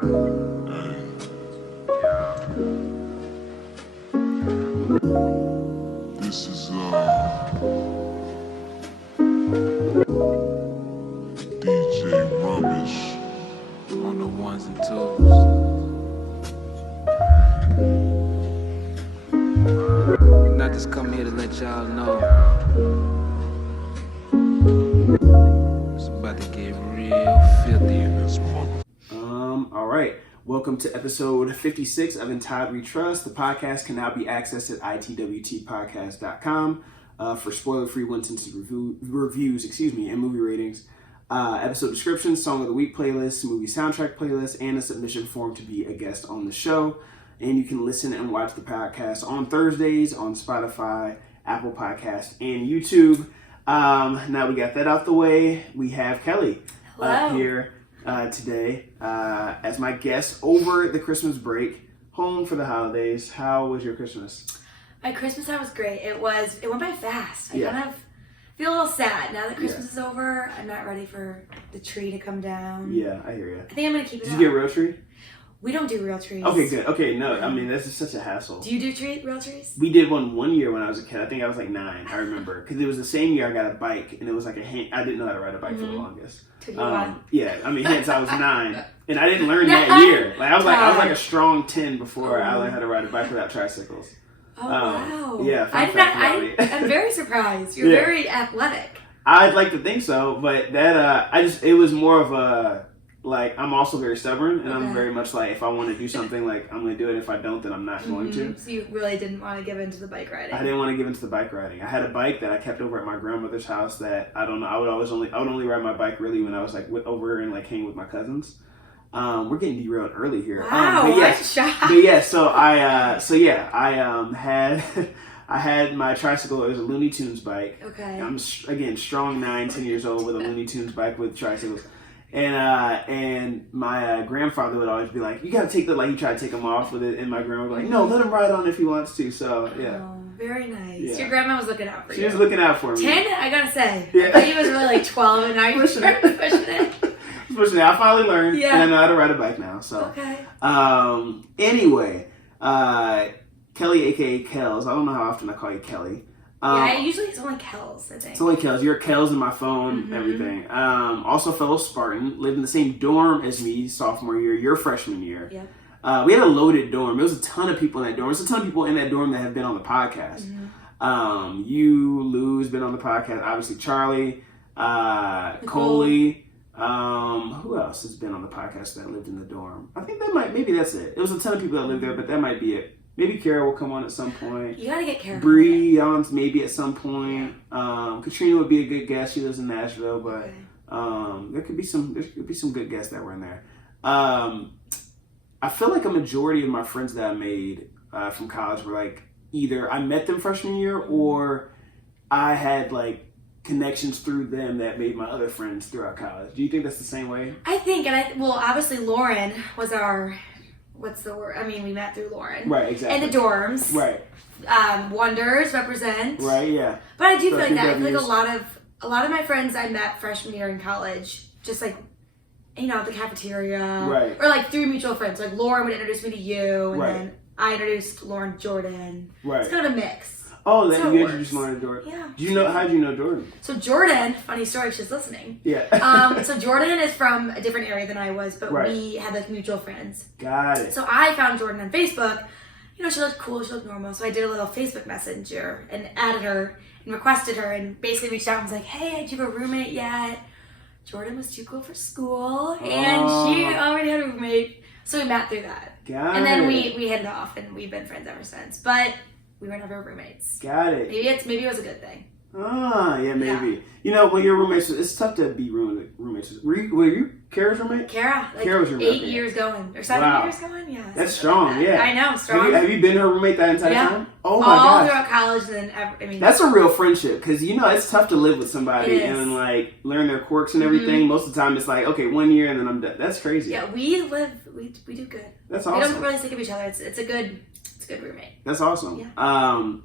This is DJ Rubbish on the ones and twos. And I just come here to let y'all know it's about to get real filthy in this mother. All right. Welcome to episode 56 of Entitled Trust. The podcast can now be accessed at ITWTpodcast.com for spoiler-free one-sentence reviews, and movie ratings, episode descriptions, song of the week playlist, movie soundtrack playlist, and a submission form to be a guest on the show. And you can listen and watch the podcast on Thursdays on Spotify, Apple Podcasts, and YouTube. Now we got that out the way. We have Kelly up here today as my guest over the Christmas break, home for the holidays. How was your Christmas? My Christmas time was great. It went by fast. I kind of feel a little sad now that Christmas is over. I'm not ready for the tree to come down. Yeah, I hear you. I think I'm gonna keep it. Did you get a real tree? We don't do real trees. Okay, good. Okay, no, I mean that's just such a hassle. Do you do real trees? We did one year when I was a kid. I think I was like 9. I remember because it was the same year I got a bike, and it was like a hand. I didn't know how to ride a bike for the longest. Took you on. Yeah, I mean, hence I was 9, and I didn't learn that year. Like I was like a strong 10 before I learned how to ride a bike without tricycles. Oh wow! Yeah, I'm very surprised. You're very athletic. I'd like to think so, but that it was more of a. Like, I'm also very stubborn, and I'm very much like, if I want to do something, like, I'm going to do it. If I don't, then I'm not going to. So you really didn't want to give into the bike riding? I didn't want to give into the bike riding. I had a bike that I kept over at my grandmother's house that, I don't know, I would only ride my bike really when I was, like, over and, like, hanging with my cousins. We're getting derailed early here. Wow, I'm shocked. But yeah, I had my tricycle. It was a Looney Tunes bike. Okay. I'm, again, strong 9, 10 years old with a Looney Tunes bike with tricycles. And my grandfather would always be like, you gotta take the, like, he tried to take them off with it, and my grandma would be like, no, let him ride on if he wants to, so, yeah. Oh, very nice. Yeah. Your grandma was looking out for you. She was looking out for me. 10, I gotta say. Yeah. I thought he was really like 12, and now you're pushing it. Pushing it. I finally learned, and I know how to ride a bike now, so. Okay. Anyway, Kelly, aka Kels, I don't know how often I call you Kelly. Usually it's only Kels, I think. It's only Kels. You're Kels in my phone, everything. Also, fellow Spartan, lived in the same dorm as me sophomore year, your freshman year. Yeah. We had a loaded dorm. There was a ton of people in that dorm. There's a ton of people in that dorm that have been on the podcast. You, Lou's been on the podcast. Obviously, Charlie, Coley. Who else has been on the podcast that lived in the dorm? I think maybe that's it. It was a ton of people that lived there, but that might be it. Maybe Kara will come on at some point. You gotta get Kara. Bree on maybe at some point. Katrina would be a good guest. She lives in Nashville, but there could be some good guests that were in there. I feel like a majority of my friends that I made from college were like either I met them freshman year or I had like connections through them that made my other friends throughout college. Do you think that's the same way? I think, well, obviously Lauren was our. What's the word? I mean, we met through Lauren. Right, exactly. And the dorms. Right. Wonders represent. Right, yeah. But I do feel like that. I feel like a lot of my friends I met freshman year in college, just like, at the cafeteria. Right. Or like through mutual friends. Like Lauren would introduce me to you, and then I introduced Lauren to Jordan. Right. It's kind of a mix. Oh, then you introduced Lauren to Jordan. Yeah. How'd you know Jordan? So Jordan, funny story, she's listening. Yeah. So Jordan is from a different area than I was, but we had like mutual friends. Got it. So I found Jordan on Facebook. She looked cool, she looked normal. So I did a little Facebook Messenger and added her and requested her and basically reached out and was like, hey, do you have a roommate yet? Jordan was too cool for school and she already had a roommate. So we met through that. And then we hit it off and we've been friends ever since. But we were never roommates. Got it. Maybe it was a good thing. Yeah, maybe. Yeah. When you're roommates, it's tough to be roommates. Were you Kara's roommate? Kara was your roommate. 8 years going. Or 7 years going? Yeah. That's strong, yeah. I know, strong. Have you been her roommate that entire time? Oh my gosh. God. All throughout college and that's a real friendship because it's tough to live with somebody and like learn their quirks and everything. Most of the time it's like, okay, 1 year and then I'm done. That's crazy. Yeah, we do good. That's awesome. We don't really think of each other. It's a good roommate. That's awesome. Yeah.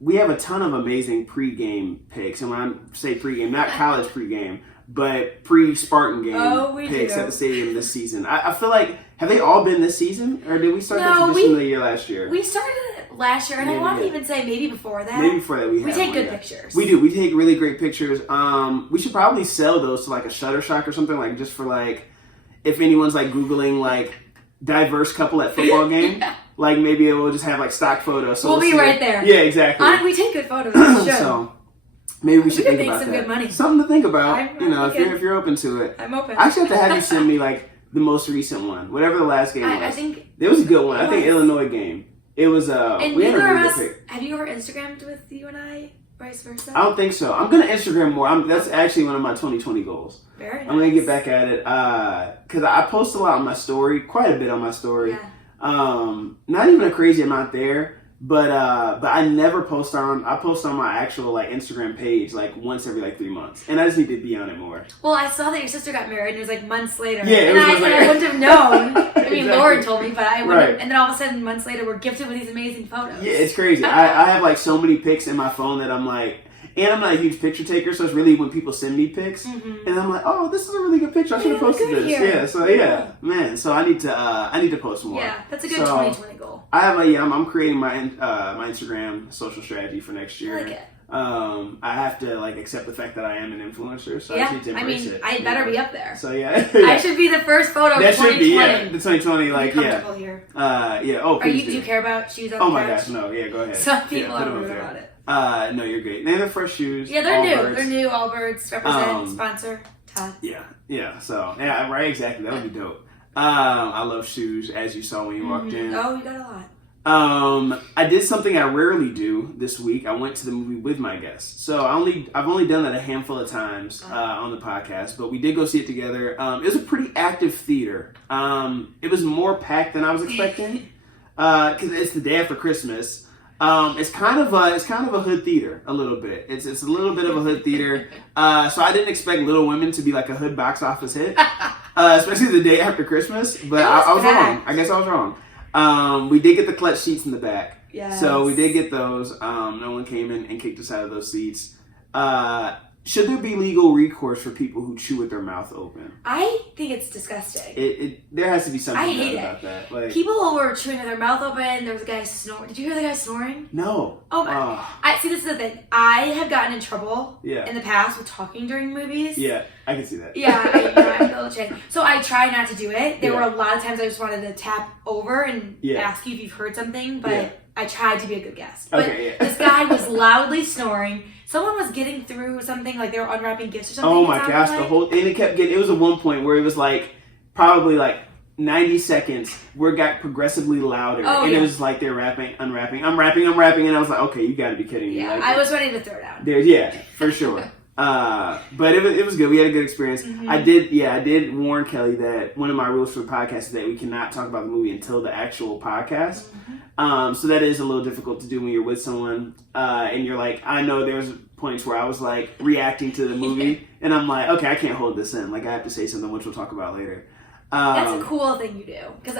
We have a ton of amazing pregame picks, and when I say pregame, not college pregame, but pre-Spartan game picks do. at the stadium this season. I feel like, have they all been this season? Or did we start that tradition the year last year? We started it last year, and I want to even say maybe before that. Maybe before that we take good pictures. We do. We take really great pictures. We should probably sell those to like a Shutterstock or something, like just for like, if anyone's like Googling like diverse couple at football game, like maybe it will just have like stock photos. So we'll be right there. Yeah, exactly. We take good photos on the show. So maybe we should think about some that. Good money. Something to think about. I'm if you're open to it. I'm open. I actually have to have you send me like the most recent one, whatever the last game was. I think it was a good one. I think Illinois game. It was and we had a really good pick. Have you ever Instagrammed with you and I, vice versa? I don't think so. I'm gonna Instagram more. That's actually one of my 2020 goals. Very nice. I'm gonna get back at it because I post a lot on my story, quite a bit on my story. Yeah. Not even a crazy amount there, but I never post on. I post on my actual like Instagram page like once every like 3 months, and I just need to be on it more. Well, I saw that your sister got married, and it was like months later. Yeah, and I wouldn't have known. I mean, Exactly. Lauren told me, but I wouldn't. Right. And then all of a sudden, months later, we're gifted with these amazing photos. Yeah, it's crazy. I have like so many pics in my phone that I'm like. And I'm not a huge picture taker, so it's really when people send me pics, and I'm like, "Oh, this is a really good picture. I should have posted this." Here. Yeah, so yeah, man. So I need to post more. Yeah, that's a good 2020 goal. I have I'm creating my my Instagram social strategy for next year. I like it. I have to like accept the fact that I am an influencer, so I just need to embrace it. I better be up there. So yeah, I should be the first photo of that 2020. should be the 2020 like comfortable here. yeah. Oh, please do you care about shoes on Oh the my couch? gosh, no. Yeah, go ahead. Some people put are them up rude there. about it. No, you're great. They're fresh shoes. Yeah, they're new. Allbirds. They're new. Allbirds represent sponsor Todd. Yeah. So yeah, right. Exactly. That would be dope. I love shoes, as you saw when you walked in. Oh, you got a lot. I did something I rarely do this week. I went to the movie with my guests. So I've only done that a handful of times on the podcast, but we did go see it together. It was a pretty active theater. It was more packed than I was expecting because it's the day after Christmas. It's kind of a hood theater a little bit. It's a little bit of a hood theater. So I didn't expect Little Women to be like a hood box office hit, especially the day after Christmas. But I was wrong. I guess I was wrong. We did get the clutch seats in the back. Yes. So we did get those. No one came in and kicked us out of those seats. Should there be legal recourse for people who chew with their mouth open? I think it's disgusting. There has to be something I hate about that. Like, people were chewing with their mouth open. There was a guy snoring. Did you hear the guy snoring? No. Oh my! I see. This is the thing. I have gotten in trouble in the past with talking during movies. Yeah, I can see that. Yeah, I'm a little chick. So I try not to do it. There were a lot of times I just wanted to tap over and ask you if you've heard something, but I tried to be a good guest. But this guy was loudly snoring. Someone was getting through something, like they were unwrapping gifts or something. Oh my gosh, and it kept getting, it was at one point where it was like, probably like 90 seconds where it got progressively louder. It was like they're unwrapping, I'm rapping, and I was like, okay, you gotta be kidding me. Yeah, like, I was ready to throw down. For sure. But it was good. We had a good experience. Mm-hmm. I did warn Kelly that one of my rules for the podcast is that we cannot talk about the movie until the actual podcast. Mm-hmm. So that is a little difficult to do when you're with someone and you're like, I know there's points where I was like reacting to the movie and I'm like, okay, I can't hold this in. Like I have to say something, which we'll talk about later. That's a cool thing you do. Because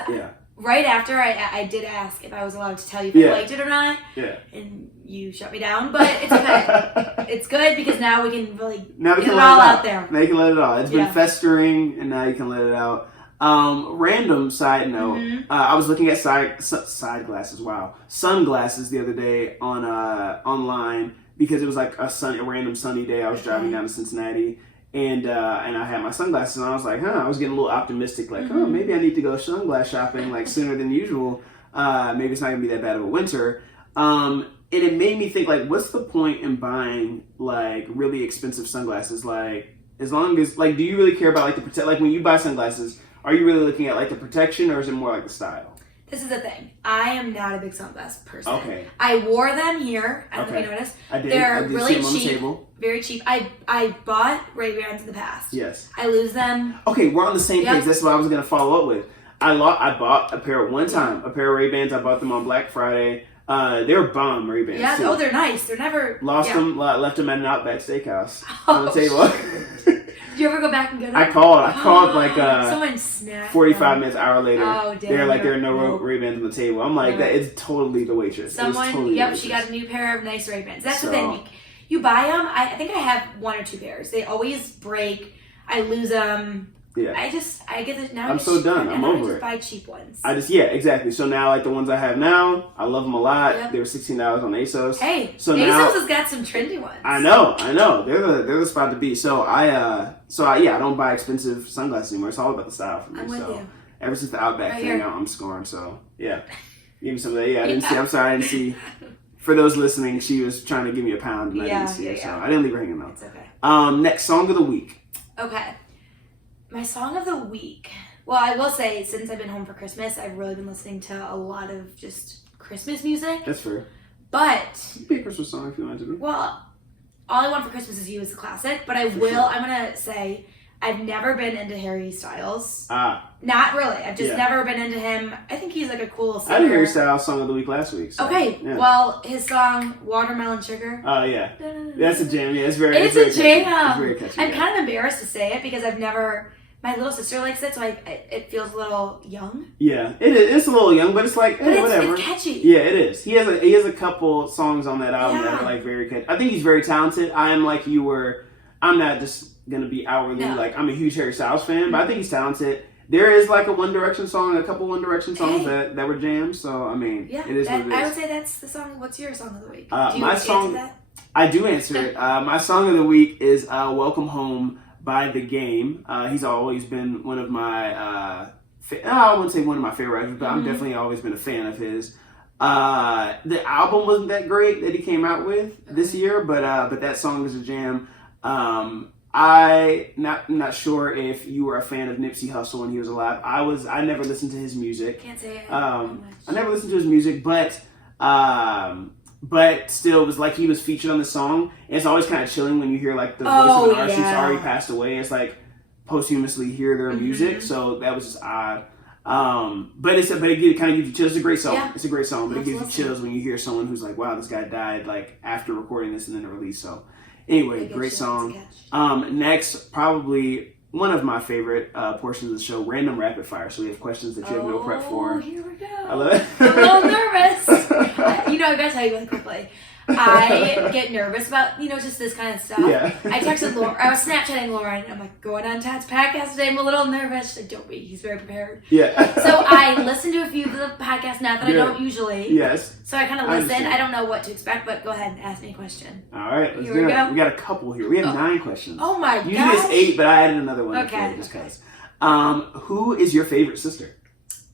right after I did ask if I was allowed to tell you if I liked it or not. Yeah. And you shut me down, but it's okay. It's good because now we can really get it all out there. Now you can let it out. It's been festering and now you can let it out. Random side note, I was looking at side glasses, sunglasses the other day on online because it was like a random sunny day. I was driving down to Cincinnati and I had my sunglasses and I was like, I was getting a little optimistic, like, maybe I need to go sunglass shopping like sooner than usual. Maybe it's not gonna be that bad of a winter. And it made me think, like, what's the point in buying like really expensive sunglasses? Like, as long as, like, do you really care about like the protect? Like when you buy sunglasses, are you really looking at like the protection or is it more like the style? This is the thing. I am not a big sunglass person. Okay. I wore them here. I don't know if you noticed. I did. They're I did really see them on cheap. the table. Very cheap. I bought Ray-Bans in the past. Yes. I lose them. Okay, we're on the same page. That's what I was going to follow up with. I bought a pair one time. A pair of Ray-Bans. I bought them on Black Friday. They were bomb Ray-Bans. Yeah. too. Oh, they're nice. They're never Lost them. Left them at an Outback Steakhouse on the table. Did you ever go back and get them? I called like someone snapped 45 minutes, hour later. Oh, damn. They're like, there are no Ray-Bans on the table. I'm like, that it's totally the waitress. Someone, totally she got a new pair of nice Ray-Bans. That's the thing. You buy them. I think I have 1 or 2 pairs. They always break. I lose them. Yeah. I get it now. I'm so done. I'm over it. Buy cheap ones. Yeah, exactly. So now, like the ones I have now, I love them a lot. Yep. They were $16 on ASOS. Hey, so ASOS now, has got some trendy ones. I know. They're the spot to be. So I don't buy expensive sunglasses anymore. It's all about the style for me. I'm with you. Ever since the Outback Right thing, here. I'm scoring. So yeah, give me some of that. Yeah, I didn't see. I'm sorry, I didn't see. For those listening, she was trying to give me a pound, and I didn't see it. So I didn't leave her hanging out. It's okay. Next song of the week. Okay. My song of the week. Well, I will say, since I've been home for Christmas, I've really been listening to a lot of just Christmas music. That's fair. But, It could be a Christmas song if you wanted to be. well, All I Want for Christmas Is You is a classic, but I'm going to say, I've never been into Harry Styles. Not really. I've just never been into him. I think he's like a cool singer. I did Harry Styles song of the week last week. So, okay, yeah. well, his song, Watermelon Sugar. Oh, yeah. That's a jam. Yeah, it's very It's very a jam. Catchy. It's very catchy. I'm kind of embarrassed to say it because I've never... My little sister likes it, so it feels a little young. Yeah, it is. It's a little young, but it's like, hey, whatever. It's catchy. Yeah, it is. He has a couple songs on that album that are like very catchy. I think he's very talented. I am like you were. I'm not just gonna be outwardly like I'm a huge Harry Styles fan, but I think he's talented. There is like a One Direction song, a couple One Direction songs that were jams. So I mean, it is what it is. I would say that's the song. What's your song of the week? Do you my answer song. that? I do answer it. My song of the week is "Welcome Home" by The Game. He's always been one of my, I wouldn't say one of my favorite rappers, but I've definitely always been a fan of his. The album wasn't that great that he came out with this year, but that song is a jam. I'm not sure if you were a fan of Nipsey Hussle when he was alive. I never listened to his music. Can't say it. I never listened to his music, but still, it was like he was featured on the song. And it's always kind of chilling when you hear like the voice of an artist who's already passed away. It's like posthumously hear their music. So that was just odd. But it kind of gives you chills. It's a great song. Yeah. It's a great song, but it gives you chills when you hear someone who's like, wow, this guy died like after recording this and then the release. So anyway, great song. Next, probably one of my favorite portions of the show, Random Rapid Fire. So we have questions that you have no prep for. Oh, here we go. I love it. I'm a little nervous. I gotta tell you really quickly. I get nervous about, just this kind of stuff. Yeah. I texted Lauren, I was Snapchatting Lauren, and I'm like, going on Todd's podcast today, I'm a little nervous. She's like, don't be, he's very prepared. Yeah. So I listened to a few of the podcasts, not that I don't usually. Yes. So I kind of listen. I don't know what to expect, but go ahead and ask me a question. All right, let's Here do we it. go. We got a couple here. We have 9 questions. Oh my gosh. Usually it's 8, but I added another one. Okay. Just because. Who is your favorite sister?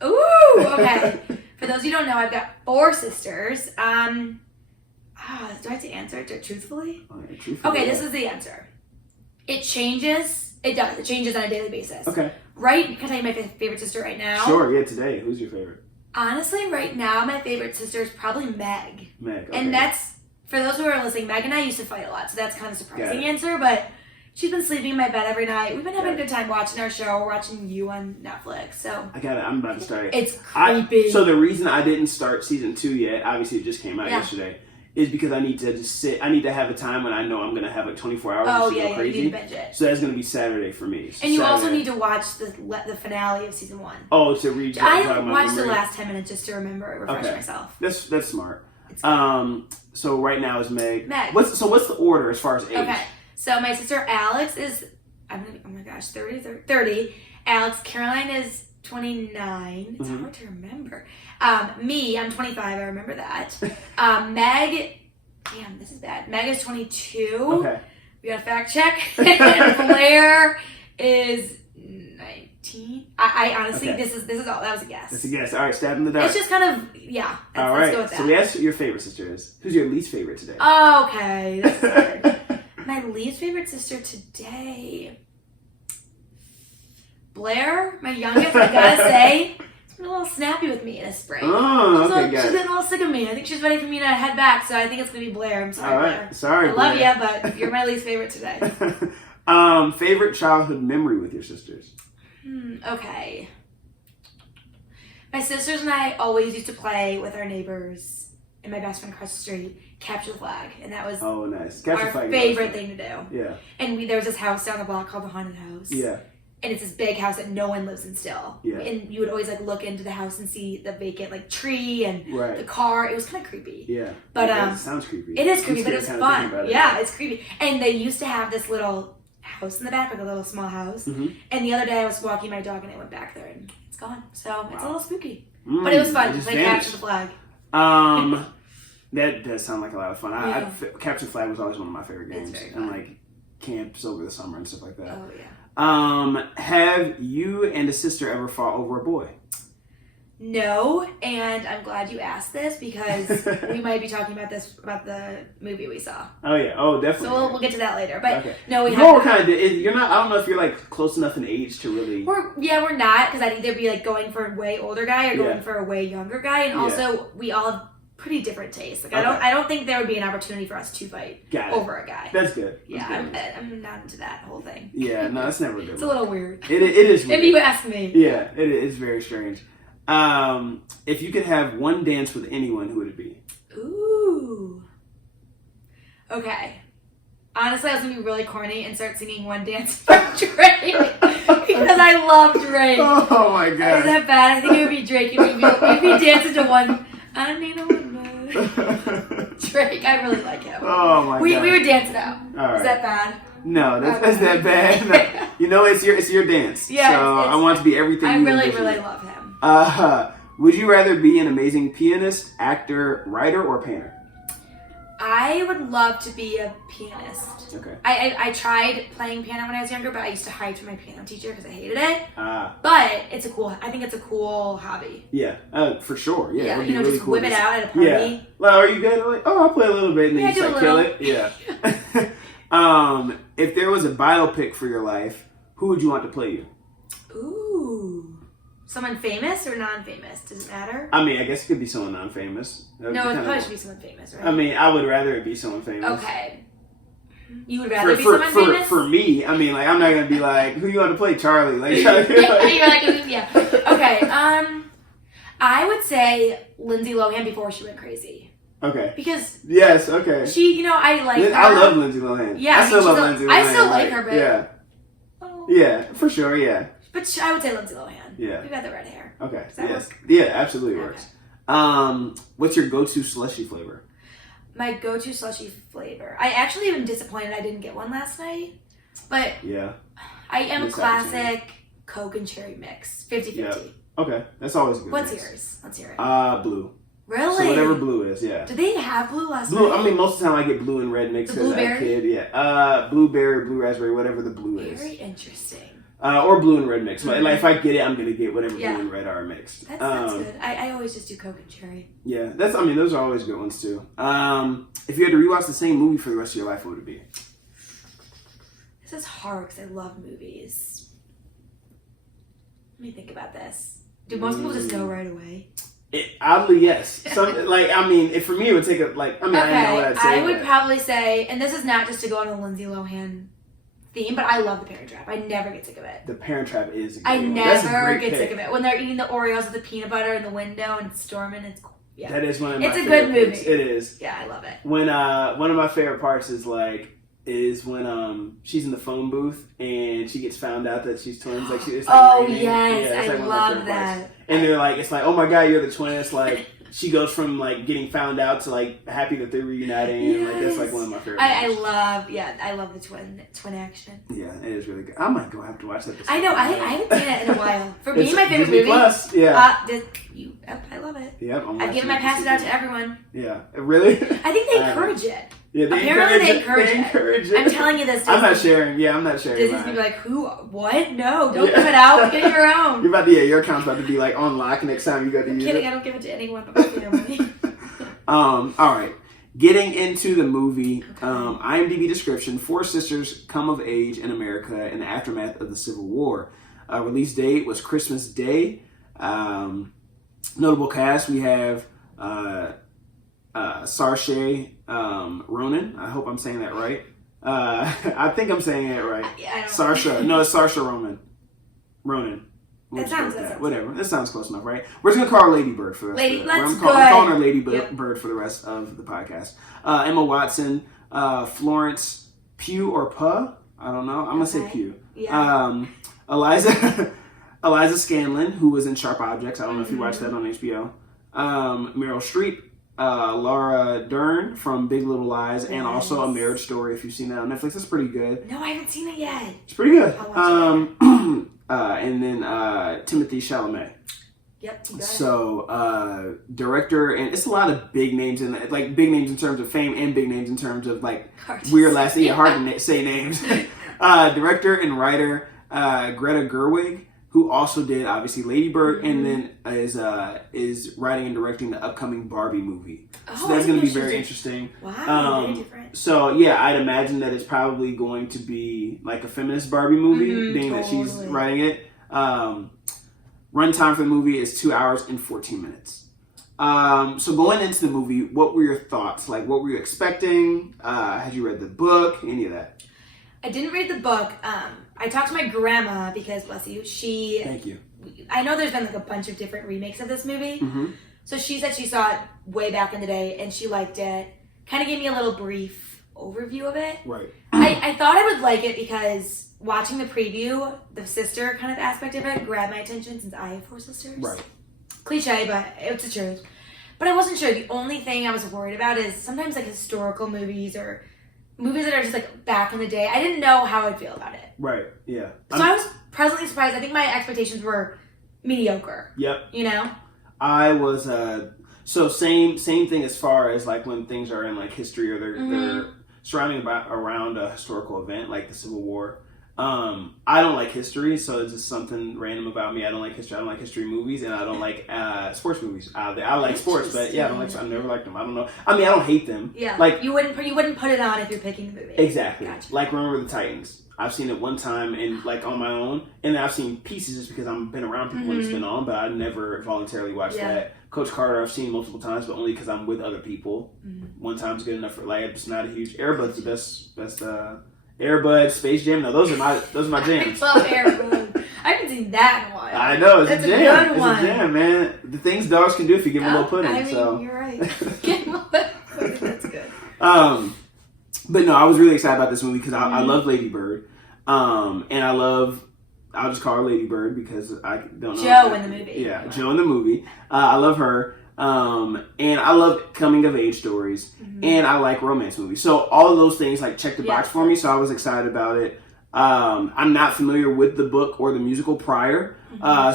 Ooh, okay. For those of you who don't know, I've got 4 sisters. Do I have to answer it truthfully? Okay, this is the answer. It changes. It does. It changes on a daily basis. Okay. Right? Can I tell you my favorite sister right now? Sure, yeah, today. Who's your favorite? Honestly, right now, my favorite sister is probably Meg. Meg, okay. And that's, for those who are listening, Meg and I used to fight a lot, so that's kind of a surprising answer, but she's been sleeping in my bed every night. We've been having a good time watching our show. We're watching You on Netflix, so. I got it. I'm about to start it. It's creepy. So the reason I didn't start season 2 yet, obviously it just came out yesterday, is because I need to just sit. I need to have a time when I know I'm going to have like 24 hours. Oh, to go crazy. you need to binge it. So that's going to be Saturday for me. So and you Saturday. also need to watch the finale of season 1. Oh, to read. I watched the last 10 minutes just to refresh myself. That's smart. So right now is Meg. What's the order as far as age? Okay. So my sister Alex is, oh my gosh, 30. Alex, Caroline is 29. It's hard to remember. Me, I'm 25. I remember that. Meg, damn, this is bad. Meg is 22. Okay. We got a fact check. And Blair is 19. I honestly, this is all. That was a guess. That's a guess. All right, stab in the dark. It's just kind of all right. Let's go with that. So we asked what your favorite sister is. Who's your least favorite today? Okay, that's good. My least favorite sister today, Blair, my youngest. I gotta say, she's been a little snappy with me this spring. Oh, she's getting a little sick of me. I think she's ready for me to head back. So I think it's gonna be Blair. I'm sorry, all right. Blair. Sorry, I love you, but you're my least favorite today. Favorite childhood memory with your sisters? Okay. My sisters and I always used to play with our neighbors and my best friend across the street, capture the flag, and that was nice. our favorite thing to do. Yeah. And there was this house down the block called the Haunted House. Yeah. and it's this big house that no one lives in still. Yeah. And you would always like look into the house and see the vacant like tree and Right. the car. It was kind of creepy. Yeah. But it sounds creepy. it is creepy, I'm but it's scared kinda thinking fun. about it. Yeah, it's creepy. And they used to have this little house in the back, like a little small house. Mm-hmm. And the other day I was walking my dog and I went back there and it's gone. So it's a Wow. little spooky. But it was fun. Just Like vanished. capture the flag. That does sound like a lot of fun. Yeah. Capture the Flag was always one of my favorite It's games, very and fun. like camps over the summer and stuff like that. Oh yeah. Have you and a sister ever fought over a boy? No, and I'm glad you asked this because we might be talking about the movie we saw. Oh yeah. Oh, definitely. So we'll get to that later. But Okay. no, we You all haven't. kind of. You're not. I don't know if you're like close enough in age to really. We're not, because I'd either be like going for a way older guy or going for a way younger guy, and Yeah. also we all have pretty different tastes. Like Okay. I don't think there would be an opportunity for us to fight Got it. over a guy. That's good. Yeah, That's good. I'm not into that whole thing. Yeah. No, that's never a good. It's a little weird. It is. Weird. If you ask me. Yeah, it is very strange. If you could have one dance with anyone, who would it be? Ooh. Okay. Honestly, I was gonna be really corny and start singing "One Dance" from Drake because I love Drake. Oh my Is god. that bad? I think it would be Drake. We'd be dancing to one. I need a one. Drake, I really like him. Oh my We god. would dance it out. All right. Is that bad? No, that's that bad. No. You know, it's your dance. Yeah, So it's- I want it to be everything. I you really, envision. really love him. Would you rather be an amazing pianist, actor, writer, or painter? I would love to be a pianist. Okay. I tried playing piano when I was younger, but I used to hide from my piano teacher because I hated it. Ah. But I think it's a cool hobby. Yeah. For sure. Yeah. it would be you know, really just cool whip to it s- out at a party. Yeah. Like, are you good? Like, oh, I'll play a little bit, and then Yeah, you just do a like kill little. it. Yeah. If there was a biopic for your life, who would you want to play you? Ooh. Someone famous or non-famous? Does it matter? I mean, I guess it could be someone non-famous. That would No, be it kinda probably cool. should be someone famous, right? I mean, I would rather it be someone famous. Okay. You would rather be For someone famous? for me, I mean, like, I'm not gonna be like, who you want to play, Charlie? Like, You're like, yeah. Okay. I would say Lindsay Lohan before she went crazy okay. because Yes. Okay. she, I like her. I love Lindsay Lohan. Yeah, I still love she's Lindsay Lohan. I still like her, but yeah, Oh. yeah, for sure. Yeah. But I would say Lindsay Lohan. Yeah. You got the red hair. Okay. Does that Yes. work? Yeah. Absolutely Okay. works. What's your go-to slushy flavor? My go-to slushy flavor. I actually am disappointed I didn't get one last night, but Yeah. I am a Missed classic Coke and cherry mix, 50-50. Yeah. Okay. That's always a good. What's mix. yours? Let's hear it. Blue. Really? So whatever blue is, yeah. Did they have blue last Blue. night? I mean, most of the time I get blue and red mix The because I'm a blueberry? kid. Yeah. Blueberry, blue raspberry, whatever the blue is. Very interesting. Or blue and red mix. Mhm. Like if I get it, I'm gonna get whatever Yeah. blue and red are mixed. That's good. I always just do Coke and cherry. Yeah, those are always good ones too. If you had to rewatch the same movie for the rest of your life, what would it be? This is hard because I love movies. Let me think about this. Do most people just go right away? Oddly, yes. Some like I mean, if for me it would take a like. I mean, I know what I'd say. I would but- probably say, and this is not just to go on a Lindsay Lohan theme, but I love The Parent Trap. I never get sick of it. The Parent Trap is. A good I one. That's a never great get pick. sick of it. When they're eating the Oreos with the peanut butter in the window and it's storming, it's cool. Yeah. That is one of my. It's a favorite good movie. picks. It is. Yeah, I love it. When one of my favorite parts is when she's in the phone booth and she gets found out that she's twins. Like it's like Oh raining. yes, Yeah, it's I like one of my love favorite parts. that. And they're like, it's like, oh my god, you're the twin. It's like she goes from like getting found out to like happy that they're reuniting. And, like that's like one of my favorite. I parts. love the twin action. Yeah, it is really good. I might go have to watch that. I know, I haven't seen it in a while. For It's me, my favorite Disney movie. Plus, yeah. I love it. Yep, I've given my pass it out to everyone. Yeah, really? I think they encourage it. Yeah, Apparently they encourage it. I'm it. telling you this. I'm not Disney. sharing. Yeah, I'm not sharing. Disney's mine. gonna be like, who? What? No, don't Yeah. give it out. Get your own. You're about to, your account's about to be like on lock next time you go to I'm use kidding. it. I don't give it to anyone but my family. All right. Getting into the movie, IMDb description: 4 sisters come of age in America in the aftermath of the Civil War. Release date was Christmas Day. Notable cast: we have Saoirse Ronan. I hope I'm saying that right. I think I'm saying it right. I don't Saoirse. No, it's Saoirse Ronan. That sounds- whatever. That sounds close enough, right? We're just gonna call her Lady Bird for the rest of the that's I'm good. calling her Lady Yep. Bird for the rest of the podcast. Emma Watson, Florence Pugh or Puh. I don't know. I'm gonna say Q. Yeah. Eliza Scanlon, who was in Sharp Objects. I don't know if you watched that on HBO. Meryl Streep, Laura Dern from Big Little Lies, and also A Marriage Story. If you've seen that on Netflix, that's pretty good. No, I haven't seen it yet. It's pretty good. I'll watch it. And then Timothée Chalamet. Yep, you got it. So, director, and it's a lot of big names in like big names in terms of fame and big names in terms of like weird last name. Hard to say names. Director and writer Greta Gerwig, who also did obviously Lady Bird, and then is writing and directing the upcoming Barbie movie. So that's going to be very interesting. Wow, very different. So yeah, I'd imagine that it's probably going to be like a feminist Barbie movie, being that she's writing it. Runtime for the movie is 2 hours and 14 minutes. So going into the movie, what were your thoughts? Like, what were you expecting? Had you read the book? Any of that? I didn't read the book. I talked to my grandma because, bless you, Thank you. I know there's been like a bunch of different remakes of this movie. Mm-hmm. So she said she saw it way back in the day and she liked it. Kind of gave me a little brief overview of it. Right. I thought I would like it because watching the preview, the sister kind of aspect of it grabbed my attention since I have 4 sisters. Right. Cliche, but it's the truth. But I wasn't sure. The only thing I was worried about is sometimes like historical movies or movies that are just like back in the day. I didn't know how I'd feel about it. Right. Yeah. So I was pleasantly surprised. I think my expectations were mediocre. Yep. You know? I was so same thing as far as like when things are in like history or they're surrounding around a historical event like the Civil War. I don't like history, so it's just something random about me. I don't like history. I don't like history movies, and I don't like sports movies. I like sports, but yeah, I don't like. I've never liked them. I don't know. I mean, I don't hate them. Yeah, like you wouldn't put it on if you're picking the movie. Exactly. Gotcha. Like Remember the Titans. I've seen it one time and like on my own, and I've seen pieces just because I've been around people when it's been on, but I never voluntarily watched that. Coach Carter, I've seen multiple times, but only because I'm with other people. One time's good enough for like it's not a huge. Air Bud's the best. Air Bud, Space Jam. No, those are my jams. I love Air Bud. I haven't seen that in a while. I know, it's a jam. Good one. It's a jam, man. The things dogs can do if you give them a little pudding. I mean, so you're right. Give them a little pudding. That's good. But no, I was really excited about this movie because I love Lady Bird. And I'll just call her Lady Bird because I don't know. Joe in the movie. Yeah, Joe in the movie. I love her. And I love coming of age stories, and I like romance movies. So all of those things like check the box for me. So I was excited about it. I'm not familiar with the book or the musical prior,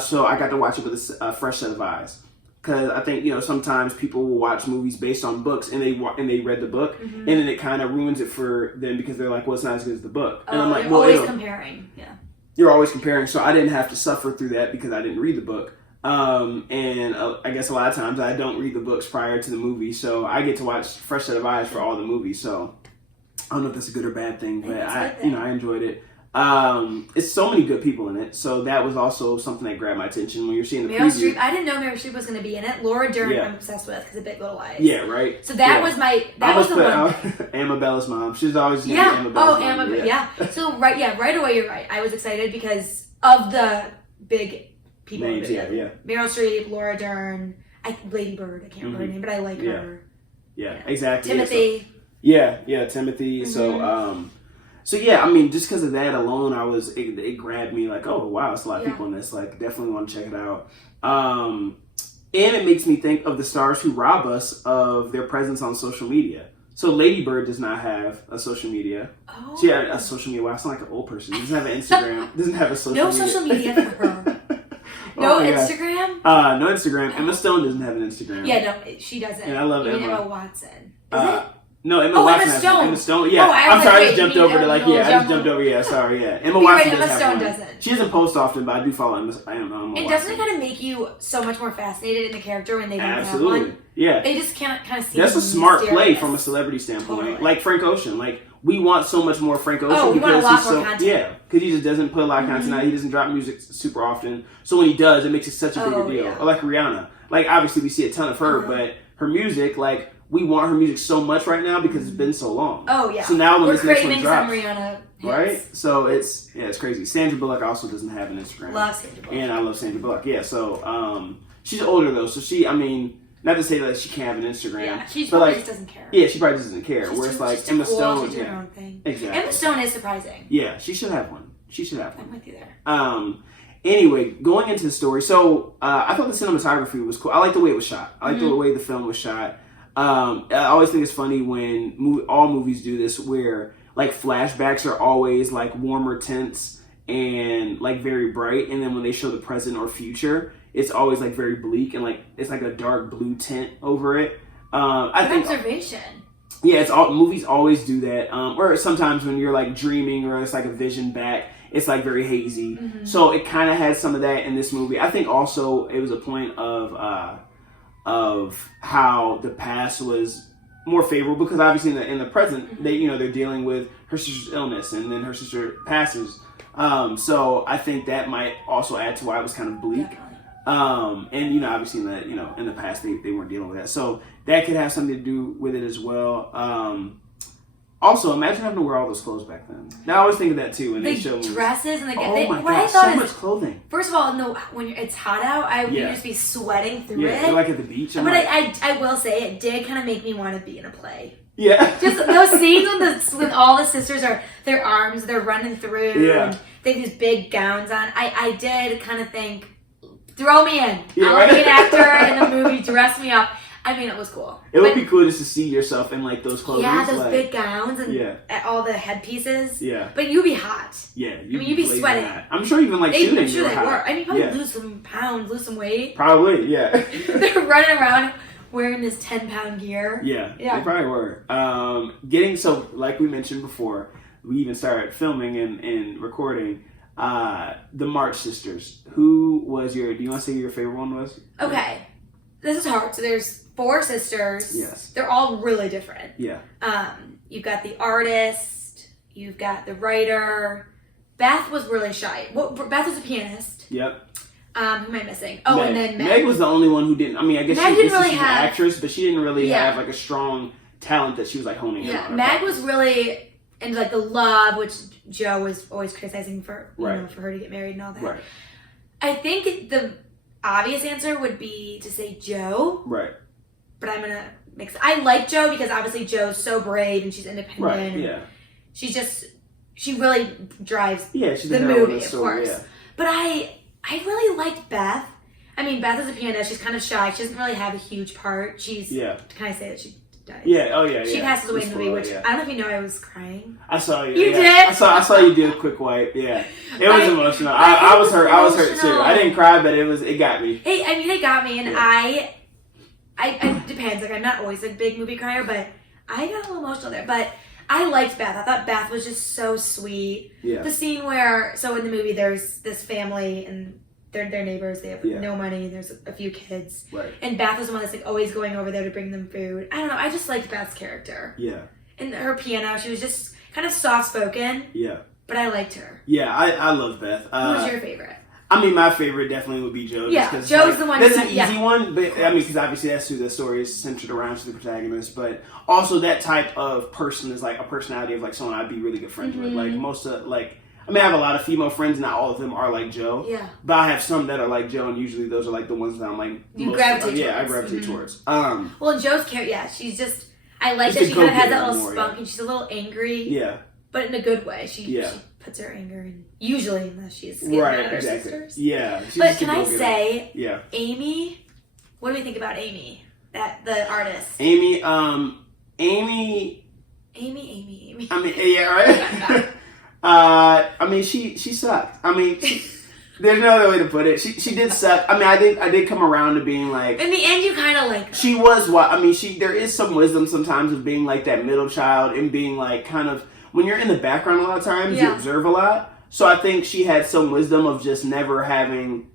so I got to watch it with a fresh set of eyes. Because I think sometimes people will watch movies based on books and they read the book and then it kind of ruins it for them because they're like, well, it's not as good as the book. And I'm like, you're well, always comparing. Yeah, you're always comparing. So I didn't have to suffer through that because I didn't read the book. And I guess a lot of times I don't read the books prior to the movie, so I get to watch fresh set of eyes for all the movies. So I don't know if that's a good or bad thing, but I enjoyed it. It's so many good people in it, so that was also something that grabbed my attenon when you're seeing the Meryl preview. Streep. I didn't know Meryl Streep was going to be in it. Laura Dern, I'm obsessed with because of Big Little Lies. Yeah, right. So that was the one. Amabella's mom. She's always Amabella's mom. Yeah. So right away you're right. I was excited because of the big people. Names, yeah. Meryl Streep, Laura Dern, Lady Bird. I can't remember her name, but I like her. Yeah, exactly. Timothy. Timothy. So yeah, I mean, just because of that alone, it grabbed me like, oh wow, it's a lot of people in this. Like, definitely want to check it out. And it makes me think of the stars who rob us of their presence on social media. So Lady Bird does not have a social media. Oh. She had a social media. Wow, I sound like an old person. Doesn't have an Instagram. Doesn't have a social media. No social media for her. No Instagram? No Instagram. Emma Stone doesn't have an Instagram. Yeah, no, she doesn't. And I love Emma Watson. Is it? No, Emma Watson. Emma Stone. Emma Stone. Yeah. I'm sorry, I just jumped over to like, I just jumped over. Sorry, Emma Watson Emma Stone doesn't. She doesn't post often, but I do follow Emma Watson. And doesn't it kind of make you so much more fascinated in the character when they don't have one? Yeah. They just can't kind of see. That's a smart play from a celebrity standpoint. Totally. Like Frank Ocean. Like, we want so much more Frank Ocean. Oh, we want a lot more content. Yeah, because he just doesn't put a lot of content out. He doesn't drop music super often. So when he does, it makes it such a bigger deal. Yeah. Or like Rihanna. Like, obviously we see a ton of her, but her music, like, we want her music so much right now because it's been so long. Oh, yeah. So now when we're this next one craving drops, some Rihanna hits. right? So it's crazy. Sandra Bullock also doesn't have an Instagram. Love Sandra Bullock. And I love Sandra Bullock. Yeah, so she's older though. So she, I mean, Not to say that she can't have an Instagram. Yeah, she but probably like, just doesn't care. Yeah, she probably doesn't care. She's Whereas too, like she's too Emma cool, Stone, she's doing yeah, her own thing. exactly. Emma Stone is surprising. Yeah, she should have one. She should have one. I'm with you there. Anyway, going into the story, so I thought the cinematography was cool. I like the way it was shot. I like the way the film was shot. I always think it's funny when all movies do this, where like flashbacks are always like warmer tints and like very bright, and then when they show the present or future, it's always like very bleak and like it's like a dark blue tint over it. I think observation. Yeah, it's all movies always do that. Or sometimes when you're like dreaming or it's like a vision back, it's like very hazy. So it kind of had some of that in this movie. I think also it was a point of how the past was more favorable because obviously in the present they're dealing with her sister's illness and then her sister passes. So I think that might also add to why it was kind of bleak. And obviously in the past they weren't dealing with that, so that could have something to do with it as well. Also, imagine having to wear all those clothes back then. Now, I always think of that too when they show dresses and the oh my what god, I thought so is, much clothing. First of all, no, when it's hot out, you just be sweating through it. Yeah, like at the beach. But I will say it did kind of make me want to be in a play. Yeah, just those scenes when all the sisters are their arms, they're running through. Yeah, and they have these big gowns on. I did kind of think, throw me in. Yeah, I'll be an actor in the movie. Dress me up. I mean, it was cool. It would be cool just to see yourself in like those clothes. Yeah, those like, big gowns and all the headpieces. Yeah. But you'd be hot. Yeah. You'd be sweating. Hot. I'm sure even like shooting. I'm sure they hot. were. I mean, probably lose some pounds, lose some weight. Probably, yeah. They're running around wearing this 10-pound gear. Yeah, they probably were. So like we mentioned before, we even started filming and recording. The March sisters. Who was do you want to say who your favorite one was? Okay. This is hard. So there's 4 sisters. Yes. They're all really different. Yeah. You've got the artist. You've got the writer. Beth was really shy. Beth was a pianist. Yep. Who am I missing? Oh, Meg. and then Meg was the only one who didn't. I mean, I guess Meg she's really an actress, but she didn't really have like a strong talent that she was like honing in on. Meg was really into like the love, which Joe was always criticizing for, for her to get married and all that. Right. I think the obvious answer would be to say Joe. Right. But I'm gonna mix. I like Joe because obviously Joe's so brave and she's independent. Right. Yeah. She really drives she's the movie, of course. Yeah. But I really liked Beth. I mean, Beth is a pianist. She's kind of shy. She doesn't really have a huge part. Can I say that she died? Yeah. Oh yeah. She passes away in the movie, which I don't know if you know. I was crying. I saw you. You did? I saw you do a quick wipe. Yeah. It was emotional. I was hurt. I was hurt too. I didn't cry, but it got me. Hey, I mean, it got me, and I depends. Like, I'm not always a big movie crier, but I got a little emotional there. But I liked Beth. I thought Beth was just so sweet. Yeah. The scene where, so in the movie, there's this family and they're neighbors. They have no money. There's a few kids. Right. And Beth is the one that's like always going over there to bring them food. I don't know. I just liked Beth's character. Yeah. And her piano, she was just kind of soft spoken. Yeah. But I liked her. Yeah, I love Beth. Who was your favorite? I mean, my favorite definitely would be Joe. Yeah, Joe's the one. That's an easy one, but I mean, because obviously that's who the story is centered around, she's the protagonist. But also that type of person is like a personality of like someone I'd be really good friends with. Like most of I have a lot of female friends, not all of them are like Joe. Yeah. But I have some that are like Joe, and usually those are like the ones that I'm like gravitate towards. Yeah, I gravitate towards. Well, Joe's character, she's just. I like that she kind of has that little spunk, and she's a little angry. Yeah. But in a good way. She puts her anger in, usually unless she's getting at her sisters. Yeah. But can I say, Amy, what do we think about Amy? The artist. Amy. Amy. I mean, yeah, right? I mean, she sucked. I mean, there's no other way to put it. She did suck. I mean, I did come around to being like. In the end, you kind of like her. She was what? I mean, there is some wisdom sometimes of being like that middle child and being like kind of. When you're in the background a lot of times, you observe a lot. So I think she had some wisdom of just never having,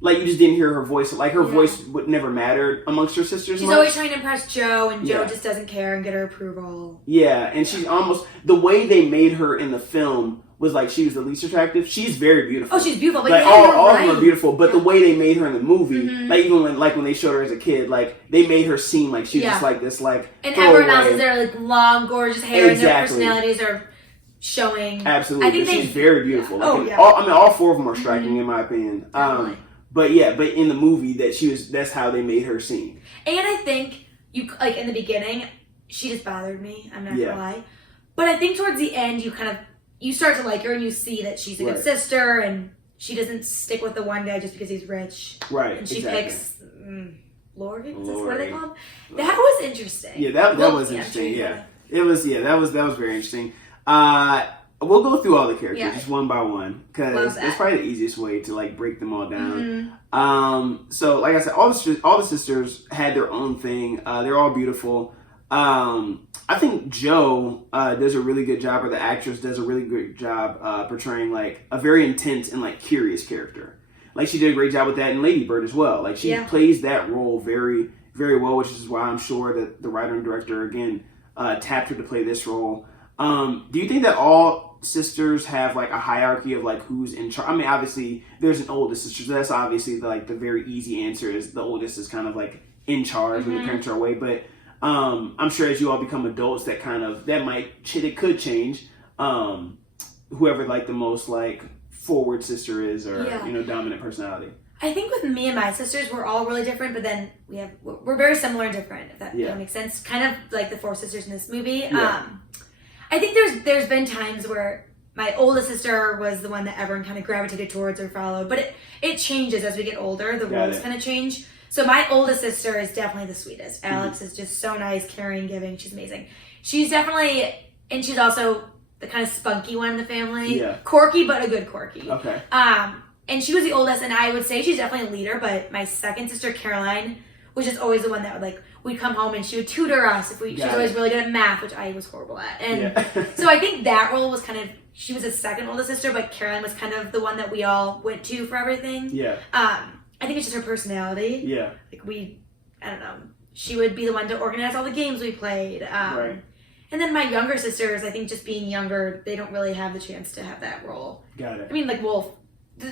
like you just didn't hear her voice. Like her voice would never mattered amongst her sisters. She's always trying to impress Joe, and Joe just doesn't care and get her approval. Yeah, and she's almost, the way they made her in the film was like she was the least attractive. She's very beautiful. Oh, she's beautiful. But like all of them are beautiful. But the way they made her in the movie, like even when they showed her as a kid, like they made her seem like she's just like this like. And everyone else is there like long, gorgeous hair, and their personalities are showing. Absolutely, I think she's very beautiful. Yeah. All 4 of them are striking in my opinion. But in the movie that's how they made her seem. And I think like in the beginning, she just bothered me. I'm not gonna lie. But I think towards the end, you start to like her and you see that she's a good sister and she doesn't stick with the one guy just because he's rich. Right. And she picks Lori. What do they call him? Lori. That was interesting. Yeah, that was interesting. Yeah. It was that was very interesting. We'll go through all the characters just one by one because it's probably the easiest way to like break them all down. So like I said, all the sisters had their own thing. They're all beautiful. I think Jo does a really good job, or the actress does a really good job portraying like a very intense and like curious character. Like she did a great job with that in Lady Bird as well. Like she plays that role very, very well, which is why I'm sure that the writer and director again tapped her to play this role. Do you think that all sisters have like a hierarchy of like who's in charge? I mean, obviously there's an oldest sister, so that's obviously like the very easy answer is the oldest is kind of like in charge when the parents are away. But I'm sure as you all become adults, it could change. Whoever like the most like forward sister is, or dominant personality. I think with me and my sisters, we're all really different, but then we're very similar and different. If that makes sense, kind of like the four sisters in this movie. I think there's been times where my oldest sister was the one that everyone kind of gravitated towards or followed, but it changes as we get older. The roles kind of change. So my oldest sister is definitely the sweetest. Alex is just so nice, caring, giving. She's amazing. She's definitely, and she's also the kind of spunky one in the family. Yeah. Quirky, but a good quirky. Okay. And she was the oldest, and I would say she's definitely a leader, but my second sister, Caroline, was just always the one that would like, we'd come home and she would tutor us if she's always really good at math, which I was horrible at. And so I think that role was kind of, she was the second oldest sister, but Caroline was kind of the one that we all went to for everything. Yeah. I think it's just her personality. Yeah. Like I don't know, she would be the one to organize all the games we played. Right. And then my younger sisters, I think just being younger, they don't really have the chance to have that role. Got it. I mean, like Wolf,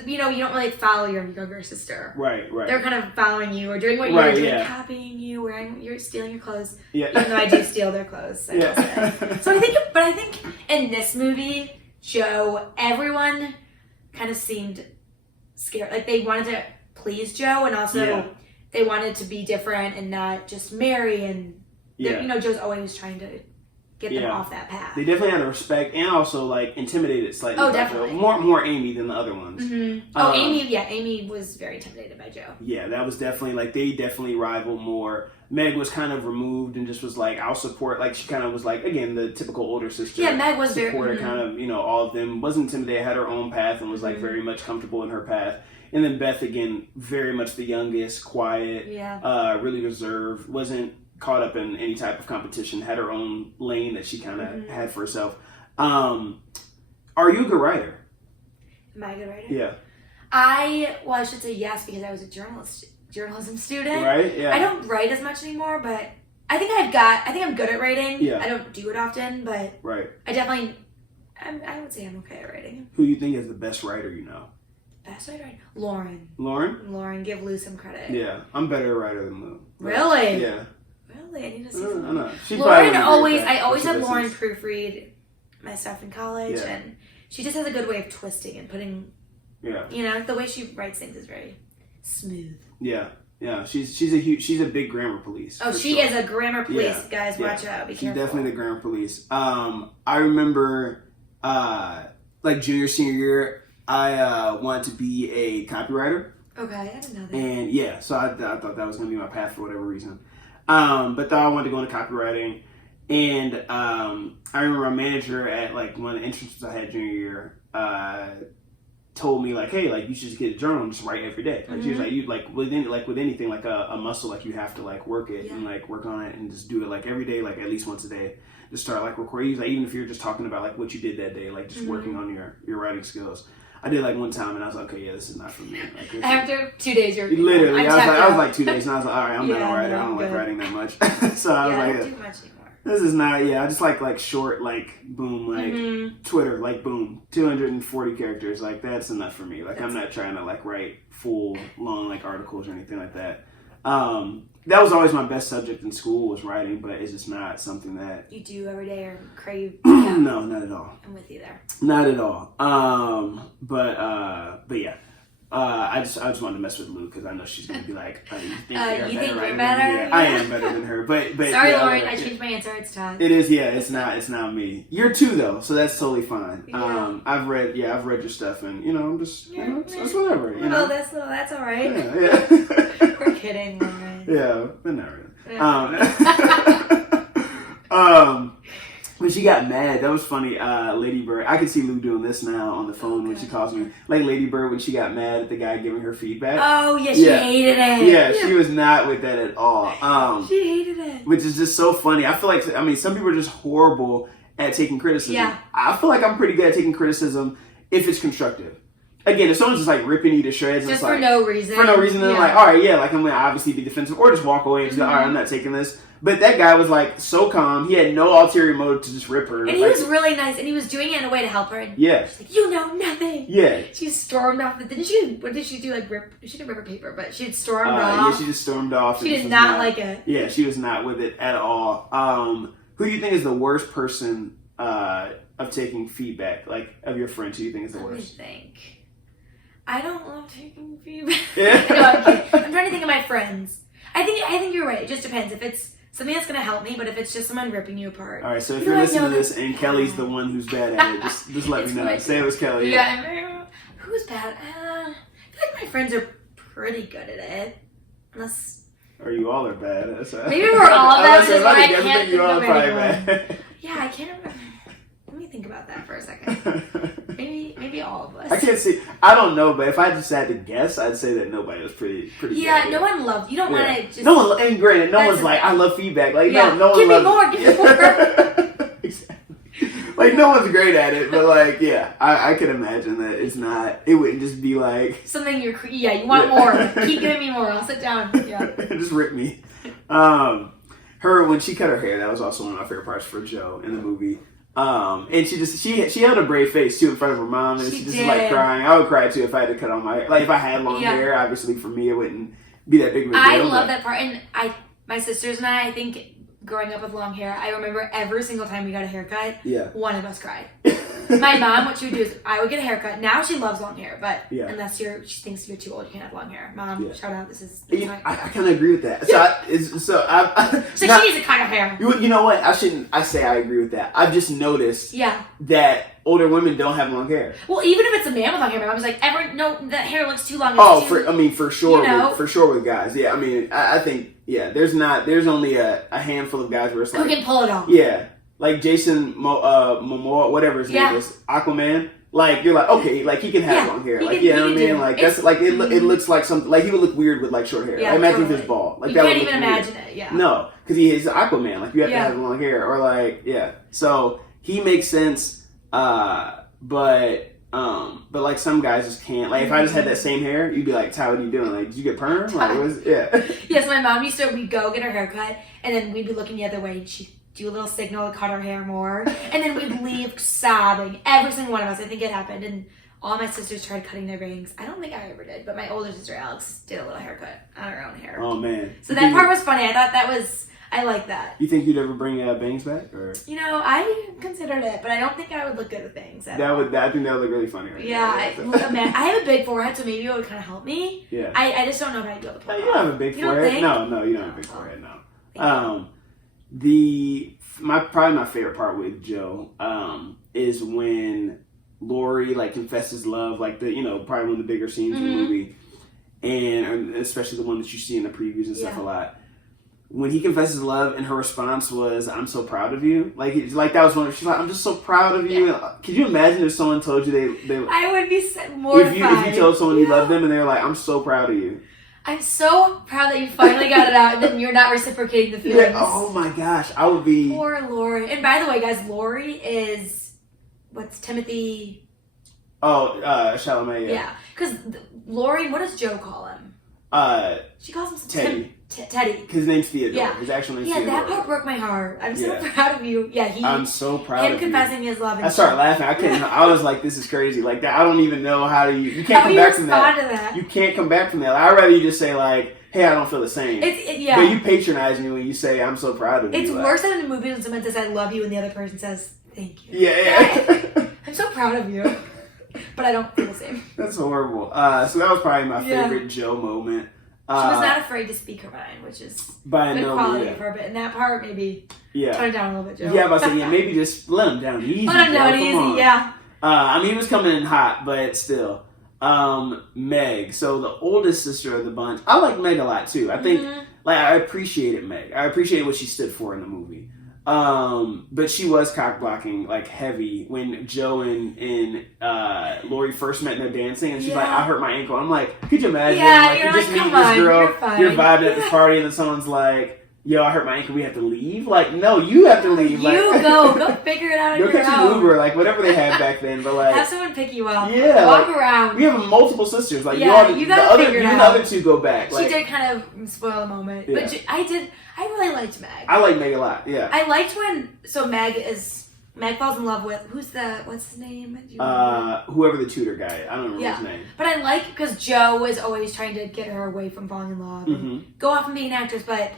you don't really follow your younger sister. Right. They're kind of following you or doing what you're doing, copying you, you're stealing your clothes. Yeah. Even though I do steal their clothes. So I think in this movie, Jo, everyone kind of seemed scared. Like they wanted to please Jo, and also they wanted to be different and not just marry. And Jo's always trying to get them off that path. They definitely had a respect and also like intimidated slightly. Oh, definitely. More Amy than the other ones. Mm-hmm. Amy was very intimidated by Jo. Yeah, that was definitely like they definitely rivaled more. Meg was kind of removed and just was like, I'll support. Like she kind of was like again the typical older sister. Yeah, Meg was supported kind of all of them. Wasn't intimidated, had her own path and was like very much comfortable in her path. And then Beth again, very much the youngest, quiet, really reserved, wasn't caught up in any type of competition, had her own lane that she kind of had for herself. Are you a good writer? Am I a good writer? Yeah. I should say yes, because I was a journalism student. Right, yeah. I don't write as much anymore, but I think I'm good at writing. Yeah. I don't do it often, but I would say I'm okay at writing. Who do you think is the best writer you know? Best writer? Lauren. Lauren, give Lou some credit. Yeah, I'm better a writer than Lou. Really? Yeah. Really? I need to see something. I know. Lauren I always have Lauren proofread my stuff in college, and she just has a good way of twisting and putting, the way she writes things is very smooth. Yeah. Yeah, she's a big grammar police. Oh, she is a grammar police, guys. Watch out, be careful. She's definitely the grammar police. I remember, like junior, senior year, I wanted to be a copywriter. Okay, I didn't know that. And so I thought that was going to be my path for whatever reason. But thought I wanted to go into copywriting. And I remember my manager at like one of the internships I had junior year told me like, hey, like you should just get a journal and just write every day. Like she was like, you like with anything like a muscle, like you have to like work it and like work on it and just do it like every day, like at least once a day. Just start like recording, like even if you're just talking about like what you did that day, like just working on your writing skills. I did like one time and I was like, okay, this is not for me. Like, after 2 days, you're literally. I was like 2 days and I was like, all right, I'm not a writer. I don't like writing that much. So I was like, too much anymore. This is not. I just like short, like boom, like Twitter, like boom, 240 characters. Like that's enough for me. Like I'm not trying to like write full long like articles or anything like that. That was always my best subject in school was writing, but it's just not something that you do every day or crave. No, not at all. I'm with you there. Not at all. But yeah. I just wanted to mess with Lou because I know she's gonna be like, you think you're right? better? Yeah, I am better than her. But sorry, yeah, Lauren, I changed my answer. It's Todd. It is, yeah. It's not me. You're 2 though, so that's totally fine. Yeah. I've read your stuff, and I'm just, it's whatever. Well, that's all right. Yeah. We're kidding, Lauren. Yeah, but not really. Yeah. When she got mad, that was funny. Lady Bird, I can see Lou doing this now on the phone when she calls me. Like Lady Bird when she got mad at the guy giving her feedback. Oh yeah, she hated it. Yeah, she was not with that at all. She hated it. Which is just so funny. I feel like, some people are just horrible at taking criticism. Yeah. I feel like I'm pretty good at taking criticism if it's constructive. Again, if someone's just like ripping you to shreds, just it's for like, no reason. For no reason, then I'm like, all right, yeah, like I'm gonna obviously be defensive or just walk away and just go, all right, I'm not taking this. But that guy was like so calm. He had no ulterior motive to just rip her. And he was really nice, and he was doing it in a way to help her. And yeah. She's like, you know nothing. Yeah. She stormed off. What did she do? Like rip? She didn't rip her paper, but she had stormed off. Yeah, she just stormed off. She did not like it. Yeah, she was not with it at all. Who do you think is the worst person of taking feedback? Like of your friends, who do you think is the worst? Let me think. I don't love taking feedback. Yeah. No, I'm kidding. I'm trying to think of my friends. I think you're right. It just depends. If it's something that's gonna help me, but if it's just someone ripping you apart. All right, so if you're listening to this and Kelly's the one who's bad at it, just let me know. Say it was Kelly. Yeah. Who's bad? I feel like my friends are pretty good at it. Unless. Or you all are bad. Maybe we're all bad. Which is why I can't think you all of probably anyone. bad. Yeah, I can't remember. Let me think about that for a second. Maybe all of us. I can't see. I don't know, but if I just had to guess, I'd say that nobody was pretty. Yeah, good. no one loved. You don't want to just. No one, and granted, no one's like, I love feedback. Like, no one give me loves. more. Give me more. Exactly. Like, no one's great at it, but like, yeah, I could imagine that it's not. It wouldn't just be like something you want more. Keep giving me more. I'll sit down. Yeah. Just rip me. Her when she cut her hair, that was also one of my favorite parts for Joe in the movie. And she held a brave face too in front of her mom, and she just was like crying. I would cry too if I had to cut on my hair. Like if I had long hair, obviously for me it wouldn't be that big of a deal. I love that part, and my sisters and I think growing up with long hair, I remember every single time we got a haircut, one of us cried. My mom, what she would do is I would get a haircut. Now she loves long hair, but unless she thinks you're too old, you can't have long hair. Mom, shout out. This is I kind of agree with that. So she needs to cut her hair. You know what? I say I agree with that. I've just noticed that older women don't have long hair. Well, even if it's a man with long hair, my mom's like, that hair looks too long. For sure, for sure with guys. Yeah, I mean, I think there's only a handful of guys where it's like who can pull it off. Yeah. Like Jason Momoa, whatever his name is, Aquaman. Like you're like, okay, like he can have long hair. Like you know what I mean? Like that's like it looks like something like he would look weird with like short hair. Yeah, like, imagine if he's bald. Like you that can't would even look imagine weird. it. Yeah. No, because he is Aquaman. Like you have to have long hair, or like So he makes sense. But like some guys just can't. Like if I just had that same hair, you'd be like, Ty, what are you doing? Like, did you get perm? Like, Yes, my mom we'd go get her hair cut, and then we'd be looking the other way, and she'd do a little signal to cut her hair more, and then we'd leave sobbing. Every single one of us, I think it happened, and all my sisters tried cutting their bangs. I don't think I ever did, but my older sister Alex did a little haircut on her own hair. Oh man! So that part was funny. I thought I like that. You think you'd ever bring bangs back, or? I considered it, but I don't think I would look good with bangs. I think that would look really funny. Right I have a big forehead, so maybe it would kind of help me. Yeah. I just don't know if I'd be able to pull it off. You don't have a big forehead. No, you don't have a big forehead. No. Probably my favorite part with Joe is when Lori like confesses love, like the probably one of the bigger scenes in the movie, and especially the one that you see in the previews and stuff a lot. When he confesses love and her response was, "I'm so proud of you," like that was one. She's like, "I'm just so proud of you." Yeah. Could you imagine if someone told you they I would be mortified. If you told someone you love them and they're like, "I'm so proud of you." I'm so proud that you finally got it out, and then you're not reciprocating the feelings. Yeah, oh my gosh, I would be. Poor Lori. And by the way, guys, Lori is what's Timothy? Oh, Chalamet. Yeah, because Lori. What does Joe call him? She calls him Teddy. Teddy. His name's Theodore. Yeah. His actual name's Theodore. Yeah, that part broke my heart. I'm so proud of you. Yeah, I'm so proud of you. Him confessing his love. I started laughing. I was like, this is crazy. Like that. I don't even know how you can't come back from that. You can't come back from that. Like, I'd rather you just say like, hey, I don't feel the same. But you patronize me when you say I'm so proud of you. It's worse than in a movie when someone says I love you and the other person says thank you. Yeah. I'm so proud of you. but I don't feel the same. That's horrible. So that was probably my favorite Joe moment. She was not afraid to speak her mind, which is by good no quality means. of her. But in that part, maybe Yeah. tone it down a little bit, Joe. Yeah, but I say maybe just let him down easy. Let him down Come easy, on. yeah. I mean, he was coming in hot, but still. Meg, so the oldest sister of the bunch. I like Meg a lot too. I think I appreciated Meg. I appreciated what she stood for in the movie. But she was cock blocking like heavy when Joe and Lori first met in their dancing, and she's like, "I hurt my ankle." I'm like, could you imagine? Yeah, like, you're just like, meeting come this on, girl, you're fine. you're vibing at this party, and then someone's like, "Yo, I hurt my ankle. We have to leave." Like, no, you have to leave. Like, You go figure it out on go your catch an own. Uber, like whatever they had back then. But like, Have someone pick you up. Yeah, Walk like, around. we have multiple sisters. Like, Yeah, you you gotta the figure it and out. the other two go back. She Like, did kind of spoil the moment, Yeah. but I really liked Meg. I like Meg a lot. Yeah. I liked when Meg falls in love with what's his name? Do you remember? Whoever the tutor guy. I don't remember his name. But I like because Joe was always trying to get her away from falling in love, and go off and being an actress. But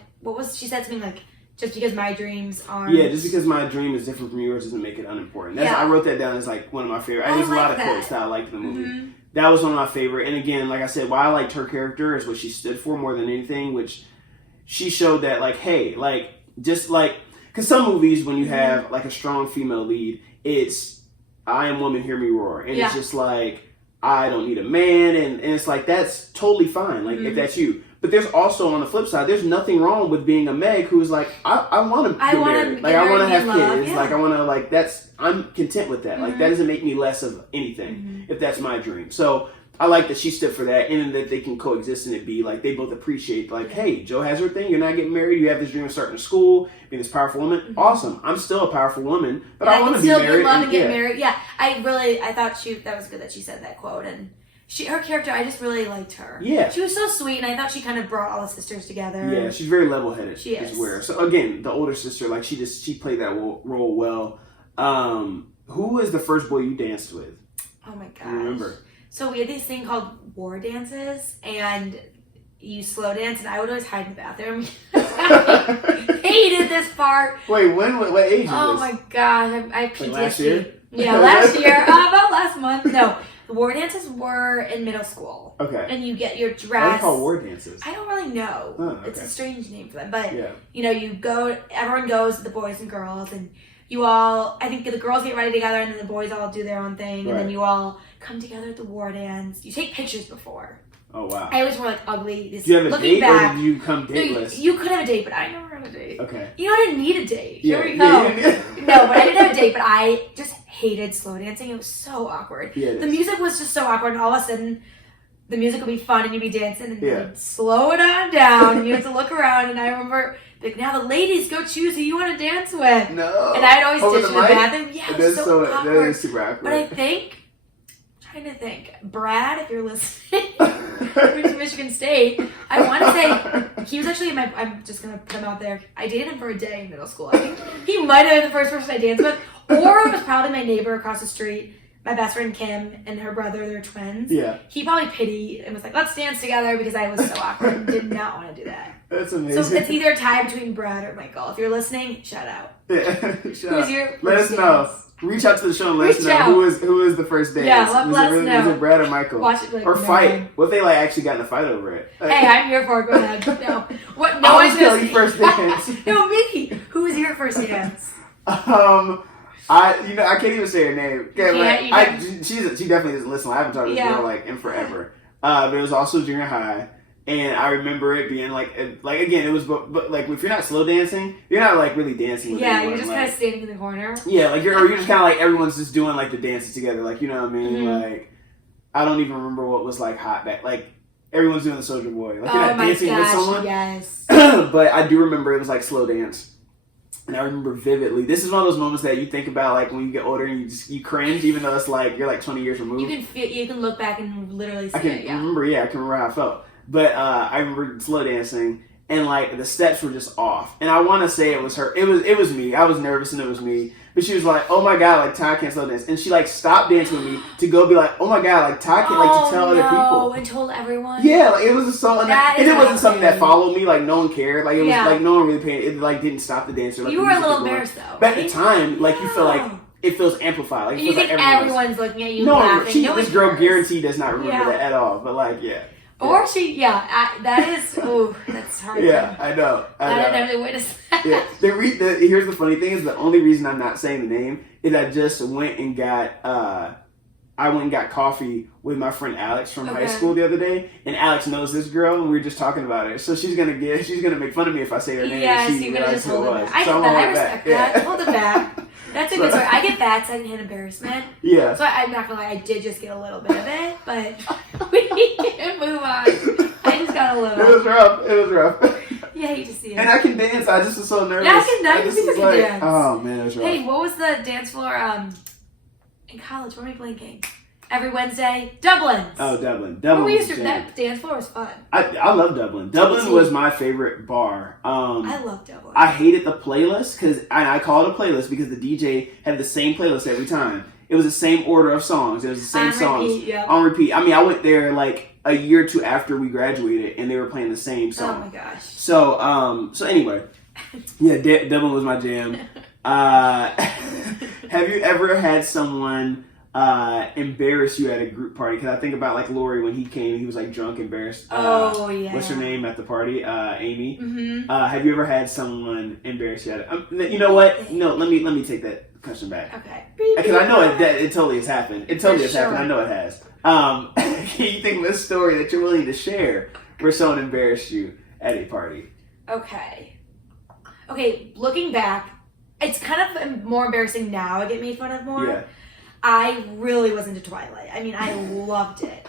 she said something like, "Just because my dreams aren't." Yeah, just because my dream is different from yours doesn't make it unimportant. I wrote that down as like one of my favorite. There's a lot of quotes that I liked in the movie. That was one of my favorite. And again, like I said, why I liked her character is what she stood for more than anything, which she showed that like, hey, like just like because some movies when you have like a strong female lead, it's I am woman, hear me roar, and it's just like I don't need a man, and it's like that's totally fine, like if that's you. But there's also on the flip side, there's nothing wrong with being a Meg who's like, I want to get married. Like I want to have kids. Yeah. Like I want to like I'm content with that. Like that doesn't make me less of anything if that's my dream. So I like that she stood for that and that they can coexist and it be like they both appreciate like, hey, Joe has her thing, you're not getting married, you have this dream of starting a school, being this powerful woman. Awesome. I'm still a powerful woman, but I want to be married. Still love and get married. Yeah. I thought that was good that she said that quote, and her character, I just really liked her. Yeah. She was so sweet, and I thought she kind of brought all the sisters together. Yeah, she's very level-headed. She is. So again, the older sister, like she played that role well. Who was the first boy you danced with? Oh my gosh. I remember. So we had this thing called war dances, and you slow dance, and I would always hide in the bathroom. I hated this part. Wait, what age is this? Oh my gosh, I have PTSD. Like last year? Yeah, last year. About last month. No. The war dances were in middle school. Okay. And you get your dress. What are they called war dances? I don't really know. Oh, okay. It's a strange name for them. But, you go, everyone goes, the boys and girls, and you all, I think the girls get ready together, and then the boys all do their own thing, and then you all come together at the war dance. You take pictures before. Oh, wow. I always wore, like, ugly. Do you have a date, or did you come dateless? You could have a date, but I never had a date. Okay. You know, I didn't need a date. Here we go. No, but I didn't have a date, but I just hated slow dancing. It was so awkward. Yeah, the music was just so awkward, and all of a sudden, the music would be fun, and you'd be dancing, and you'd slow it on down, and you have to look around, and I remember, like, now the ladies, go choose who you want to dance with. No. And I'd always ditch in the bathroom. Yeah, it was so awkward. That is super awkward. But I think, I'm trying to think, Brad, if you're listening, from Michigan State, I want to say, he was actually I'm just going to put him out there, I dated him for a day in middle school. I think he might have been the first person I danced with, or it was probably my neighbor across the street, my best friend Kim and her brother, they're twins. Yeah. He probably pitied and was like, let's dance together, because I was so awkward and did not want to do that. That's amazing. So it's either a tie between Brad or Michael. If you're listening, shout out. Yeah. Who's your Let us know. Reach out to the show and let us know who is the first dance. Yeah, let us know. Was it Brad or Michael? Watch it, or fight. What if they actually got in a fight over it? Hey, I'm here for it. Go ahead. No. What? No I one's tell you first dance. No, me. Who was your first dance? I can't even say her name. She definitely doesn't listen. I haven't talked to this girl in forever. But it was also junior high, and I remember it being like again, it was but like if you're not slow dancing, you're not like really dancing with anyone. You're just kind of standing in the corner. Yeah, you're just kind of like everyone's just doing like the dances together, like you know what I mean. Like I don't even remember what was like hot back like. Everyone's doing the Soldier Boy. Like you're not dancing with someone. Yes. But I do remember it was like slow dance. And I remember vividly. This is one of those moments that you think about, like when you get older and you cringe, even though it's like you're like 20 years removed. You can look back and literally see I can remember how I felt. But I remember slow dancing, and like the steps were just off. And I want to say it was her. It was me. I was nervous, and it was me. But she was like, "Oh my god, like Todd can't slow dance," and she like stopped dancing with me to go be like, "Oh my god, like Todd can't like to tell other people." And told everyone. Yeah, like it was a song, and it wasn't something that followed me. Like no one cared. Like it was like no one really paid. It like didn't stop the dancer. Like, you were a little embarrassed though. But at the time, like you feel like it feels amplified. Like, it You feels think like everyone's looking at you no, laughing. No this one girl cares. guaranteed does not remember Yeah. that at all. But like, yeah. Or she, that is, that's hard. Yeah, I know. I don't know the way to say that. Yeah. Here's the funny thing is the only reason I'm not saying the name is I just went and got coffee with my friend Alex from high school the other day, and Alex knows this girl, and we were just talking about her. So she's gonna make fun of me if I say her name. Yeah, and so she you're gonna just hold it back. I respect that. Hold it back. That's a good story. I get bad secondhand embarrassment. Yeah. So I'm not gonna lie, I did just get a little bit of it, but we can move on. I just got a little. It was rough. Yeah, I hate to see it. And I can dance. I just was so nervous. Yeah, I can dance. Oh man, it was rough. Hey, what was the dance floor in college? What were we playing? Every Wednesday, Dublin's. Oh, Dublin. That dance floor was fun. I love Dublin. Dublin was my favorite bar. I love Dublin. I hated the playlist because I call it a playlist because the DJ had the same playlist every time. It was the same order of songs. It was the same songs on repeat. I mean, I went there like a year or two after we graduated, and they were playing the same song. Oh my gosh. So anyway, yeah, Dublin was my jam. Have you ever had someone embarrass you at a group party? Because I think about like Lori when he came, he was like drunk, embarrassed. Yeah. What's her name at the party? Amy. Mm-hmm. Have you ever had someone embarrass you at it? You know what? No, let me take that question back. Okay. Because I know it totally has happened. It totally has happened. I know it has. Can you think of a story that you're willing to share where someone embarrassed you at a party? Okay, looking back, it's kind of more embarrassing now. I get made fun of more. Yeah. I really was into Twilight. I mean, I loved it.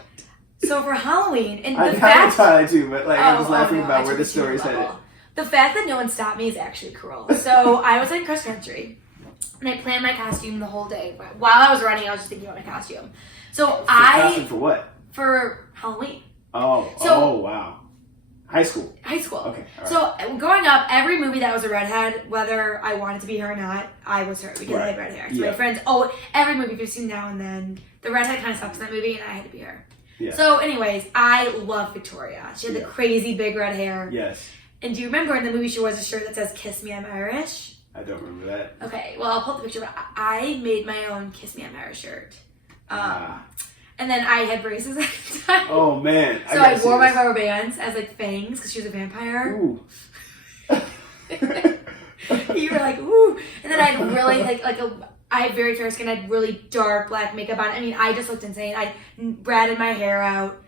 So for Halloween, and I the kind of fact Twilight too, but like I was laughing no, about I where the took it to story's another headed. level. The fact that no one stopped me is actually cruel. So I was in cross country, and I planned my costume the whole day. While I was running, I was just thinking about my costume. So Costume for what? For Halloween. Oh, wow. High school. Okay. All right. So growing up, every movie that was a redhead, whether I wanted to be her or not, I was her because I had red hair. So my friends, every movie you've seen Now and Then, the redhead kind of sucks in that movie, and I had to be her. Yeah. So anyways, I love Victoria. She had the crazy big red hair. Yes. And do you remember in the movie she wears a shirt that says "Kiss Me, I'm Irish"? I don't remember that. Okay, well I'll pull up the picture. But I made my own "Kiss Me, I'm Irish" shirt. And then I had braces at the time. Oh man! So I wore my rubber bands as like fangs because she was a vampire. Ooh. You were like, ooh. And then I had really I had very fair skin. I had really dark black makeup on. I mean, I just looked insane. I ratted my hair out.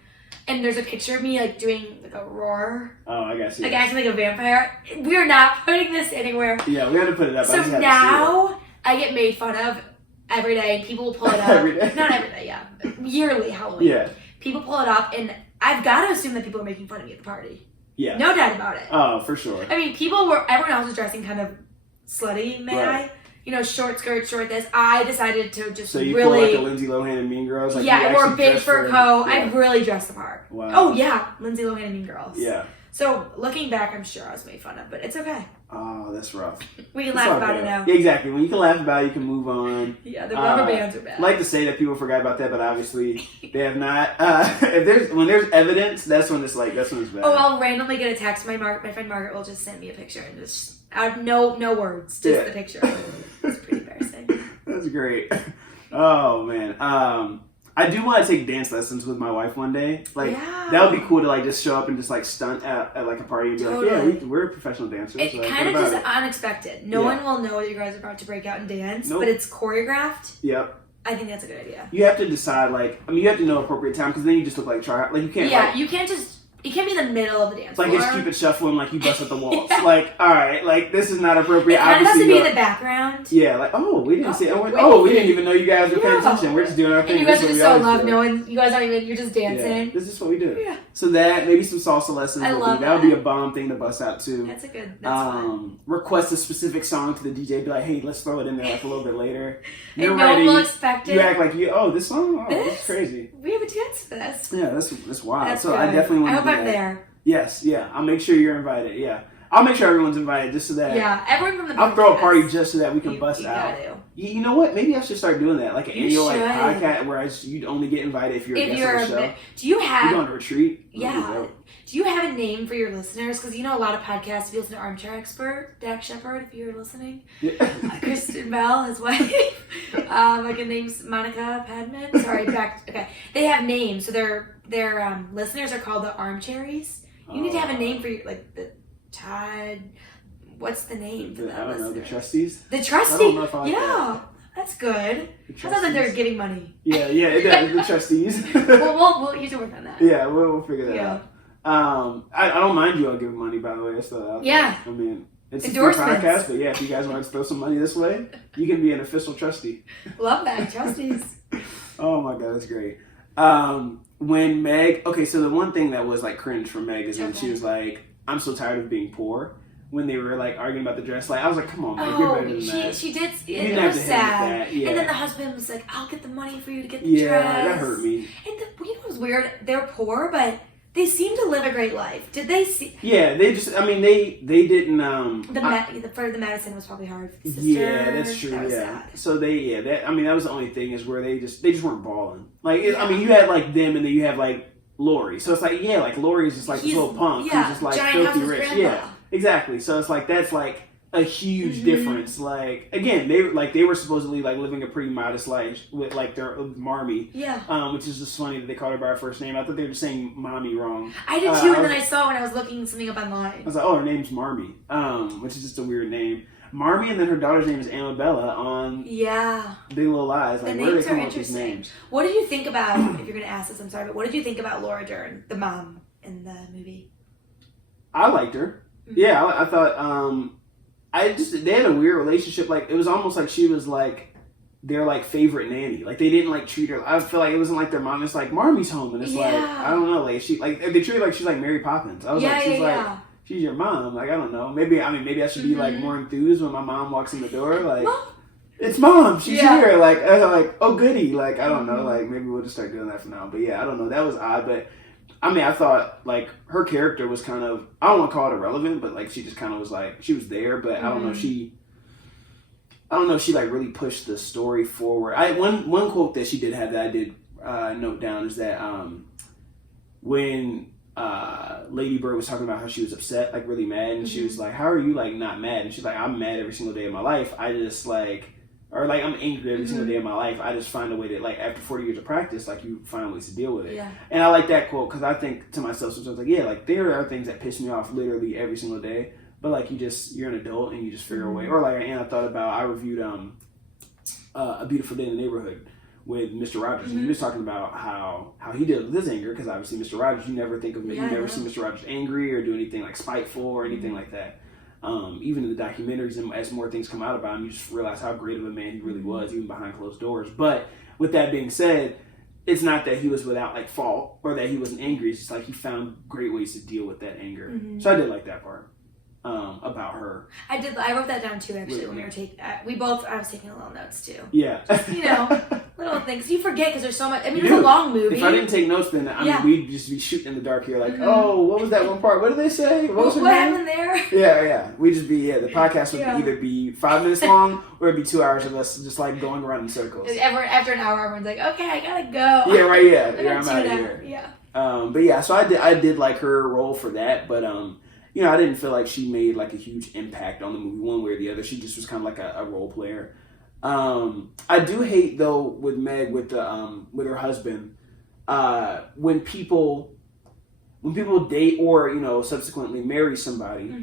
And there's a picture of me like doing like a roar. Oh, I guess. Like acting like a vampire. We are not putting this anywhere. Yeah, we had to put it up. So now I get made fun of every day. People will pull it up. Every day? Not every day, yeah. Yearly Halloween. Yeah. People pull it up, and I've got to assume that people are making fun of me at the party. Yeah. No doubt about it. Oh, for sure. I mean, everyone else was dressing kind of slutty, I? You know, short skirt, short this. I decided to just so you really... pull like a Lindsay Lohan and Mean Girls? Like yeah, I wore a big dressed fur coat. Yeah. I really dressed the part. Wow. Oh, yeah. Lindsay Lohan and Mean Girls. Yeah. So, looking back, I'm sure I was made fun of, but it's okay. Oh, that's rough. We can laugh about it now. Yeah, exactly. When you can laugh about it, you can move on. Yeah, the rubber bands are bad. I like to say that people forgot about that, but obviously they have not. When there's evidence, that's when it's bad. Oh, I'll randomly get a text. My friend Margaret will just send me a picture and just out no words, just the picture. It's pretty embarrassing. That's great. Oh man. I do want to take dance lessons with my wife one day. That would be cool to just show up and just stunt at like a party and be like, yeah, we're professional dancers. It's kind of just unexpected. No one will know that you guys are about to break out and dance, but it's choreographed. Yep. I think that's a good idea. You have to decide, you have to know appropriate time because then you just look like try. You can't. Yeah, you can't be in the middle of the dance floor. Just keep it shuffling you bust at the waltz. All right, this is not appropriate. It kind of has to be in the background. Yeah, we didn't see it. We didn't even know you guys were paying attention. We're just doing our thing. And you guys are just so loved. You guys aren't even, you're just dancing. Yeah, this is what we do. Yeah. So maybe some salsa lessons. That would be a bomb thing to bust out too. That's fun. Request a specific song to the DJ. Be like, hey, let's throw it in there a little bit later. And no one will expect it. You act like this song? Oh, that's crazy. We have a dance for this. Yeah, that's wild. That's so good. I definitely want to I hope I'm there. Yes, yeah. I'll make sure you're invited. Yeah. I'll make sure everyone's invited just so that. Yeah, everyone from the podcast. I'll throw a party just so that we can bust you out. Gotta. You know what? Maybe I should start doing that, like an You annual like should. podcast where you'd only get invited if you're a guest on the show. Do you have? You go on a retreat. Yeah. Do you have a name for your listeners? Because you know a lot of podcasts. If you listen to Armchair Expert, Dak Shepard, if you're listening, Kristen Bell, his wife, like a name's Monica Padman. Sorry, Dak. Okay, they have names, so their listeners are called the Armchairies. You need to have a name for your like the Todd. What's the name for that? I don't know. The trustees. The trustees. I don't know if I like yeah. that. That's good. It sounds like they're giving money. Yeah, the trustees. we'll you should work on that. Yeah, we'll figure that out. I don't mind you all giving money, by the way. That's the yeah. I mean, it's a free Endorsements. podcast, but yeah, if you guys want to throw some money this way, you can be an official trustee. Love that, trustees. Oh my god, that's great. When Meg, okay, so the one thing that was like cringe for Meg is when she was like, "I'm so tired of being poor." When they were like arguing about the dress, like I was like, "Come on, Meg, you're better than that." She did. You It didn't was have to hit sad. that. Yeah. And then the husband was like, "I'll get the money for you to get the Yeah, dress." that hurt me. And you know what was weird? They're poor, but they seem to live a great life. Did they see? Yeah, they just. I mean, they didn't. For the medicine was probably hard for the sister. Yeah, that's true. That was yeah. sad. So that was the only thing is where they just weren't balling. Like, I mean, you had like them, and then you have like Lori. So it's like, yeah, like Lori is just like this little punk who's just like giant filthy house rich. grandpa. Yeah, exactly. So it's like that's like a huge difference. Like again, they were supposedly like living a pretty modest life with like their Marmy. Yeah. Which is just funny that they called her by her first name. I thought they were just saying mommy wrong. I did too, and then I saw when I was looking something up online. I was like, oh, her name's Marmy, which is just a weird name. Marmy, and then her daughter's name is Annabella on Big Little Lies. Like, where do they come up with these names? What did you think about, if you're going to ask this, I'm sorry, but what did you think about Laura Dern, the mom in the movie? I liked her. Mm-hmm. Yeah, I thought, they had a weird relationship. Like, it was almost like she was like their like favorite nanny. Like, they didn't like treat her. I feel like it wasn't like their mom. It's like Marmy's home, and it's like, I don't know, like they treat her like she's like Mary Poppins. I was like, she's your mom. Like, I don't know. Maybe I should be like more enthused when my mom walks in the door. Like, it's mom. She's here. Like, I was like, oh goody. Like, I don't know. Like, maybe we'll just start doing that from now. But yeah, I don't know. That was odd. But I mean, I thought like her character was kind of, I don't want to call it irrelevant, but like she just kind of was like, she was there, but I don't know. She like really pushed the story forward. One quote that she did have that I did note down is that when Lady Bird was talking about how she was upset, like really mad, and she was like, how are you like not mad? And she's like, I'm mad every single day of my life. I just like, or like I'm angry every single day of my life. I just find a way to, like, after 40 years of practice, like you find ways to deal with it. Yeah. And I like that quote because I think to myself sometimes like, yeah, like there are things that piss me off literally every single day, but like you're an adult and you just figure a way. Or like, and I reviewed A Beautiful Day in the Neighborhood with Mr. Rogers, and he was talking about how he deals with his anger, because obviously Mr. Rogers, you never think of you never see Mr. Rogers angry or do anything like spiteful or anything like that. Even in the documentaries, and as more things come out about him, you just realize how great of a man he really was, even behind closed doors. But with that being said, it's not that he was without like fault or that he wasn't angry. It's just like he found great ways to deal with that anger. So I did like that part about her. I wrote that down too, actually, when we were taking. I was taking little notes too. Yeah. Just, little things. You forget because there's so much. I mean, it's a long movie. If I didn't take notes, then I mean, we'd just be shooting in the dark here, like, oh, what was that one part? What did they say? What happened there? Yeah. We'd just be, the podcast would either be 5 minutes long or it'd be 2 hours of us just like going around in circles. After an hour, everyone's like, okay, I gotta go. Yeah, right, yeah. I'm out of here. Yeah. But yeah, so I did like her role for that, but I didn't feel like she made like a huge impact on the movie one way or the other. She just was kind of like a role player. I do hate though with Meg with her husband when people date or subsequently marry somebody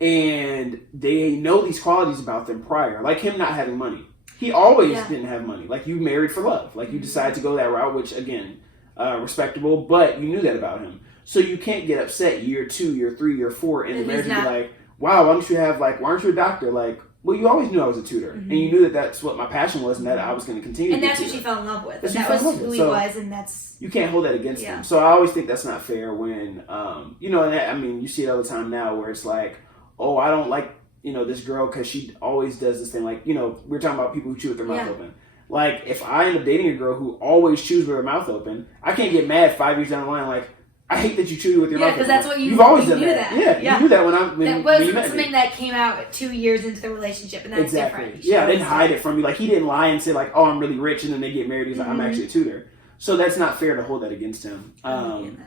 and they know these qualities about them prior, like him not having money. He always didn't have money. Like, you married for love. Like, you decided to go that route, which again, respectable, but you knew that about him. So you can't get upset year 2, year 3, year 4 in the marriage and be like, wow, why aren't you a doctor? Like, well, you always knew I was a tutor, and you knew that that's what my passion was, and that I was going to continue. And that's what she fell in love with. That was who he was, and that's you can't hold that against him. So I always think that's not fair when, and I mean, you see it all the time now, where it's like, oh, I don't like this girl because she always does this thing. Like, we're talking about people who chew with their mouth open. Like, if I end up dating a girl who always chews with her mouth open, I can't get mad 5 years down the line. Like, I hate that you treated with your Yeah, life. because that's what you've always you done knew that. that. Yeah, you knew that when that you wasn't met something me. that came out 2 years into the relationship, and that's Exactly. different. Yeah, I didn't hide it from you. Like, he didn't lie and say, like, oh, I'm really rich, and then they get married. He's like, I'm actually a tutor. So that's not fair to hold that against him.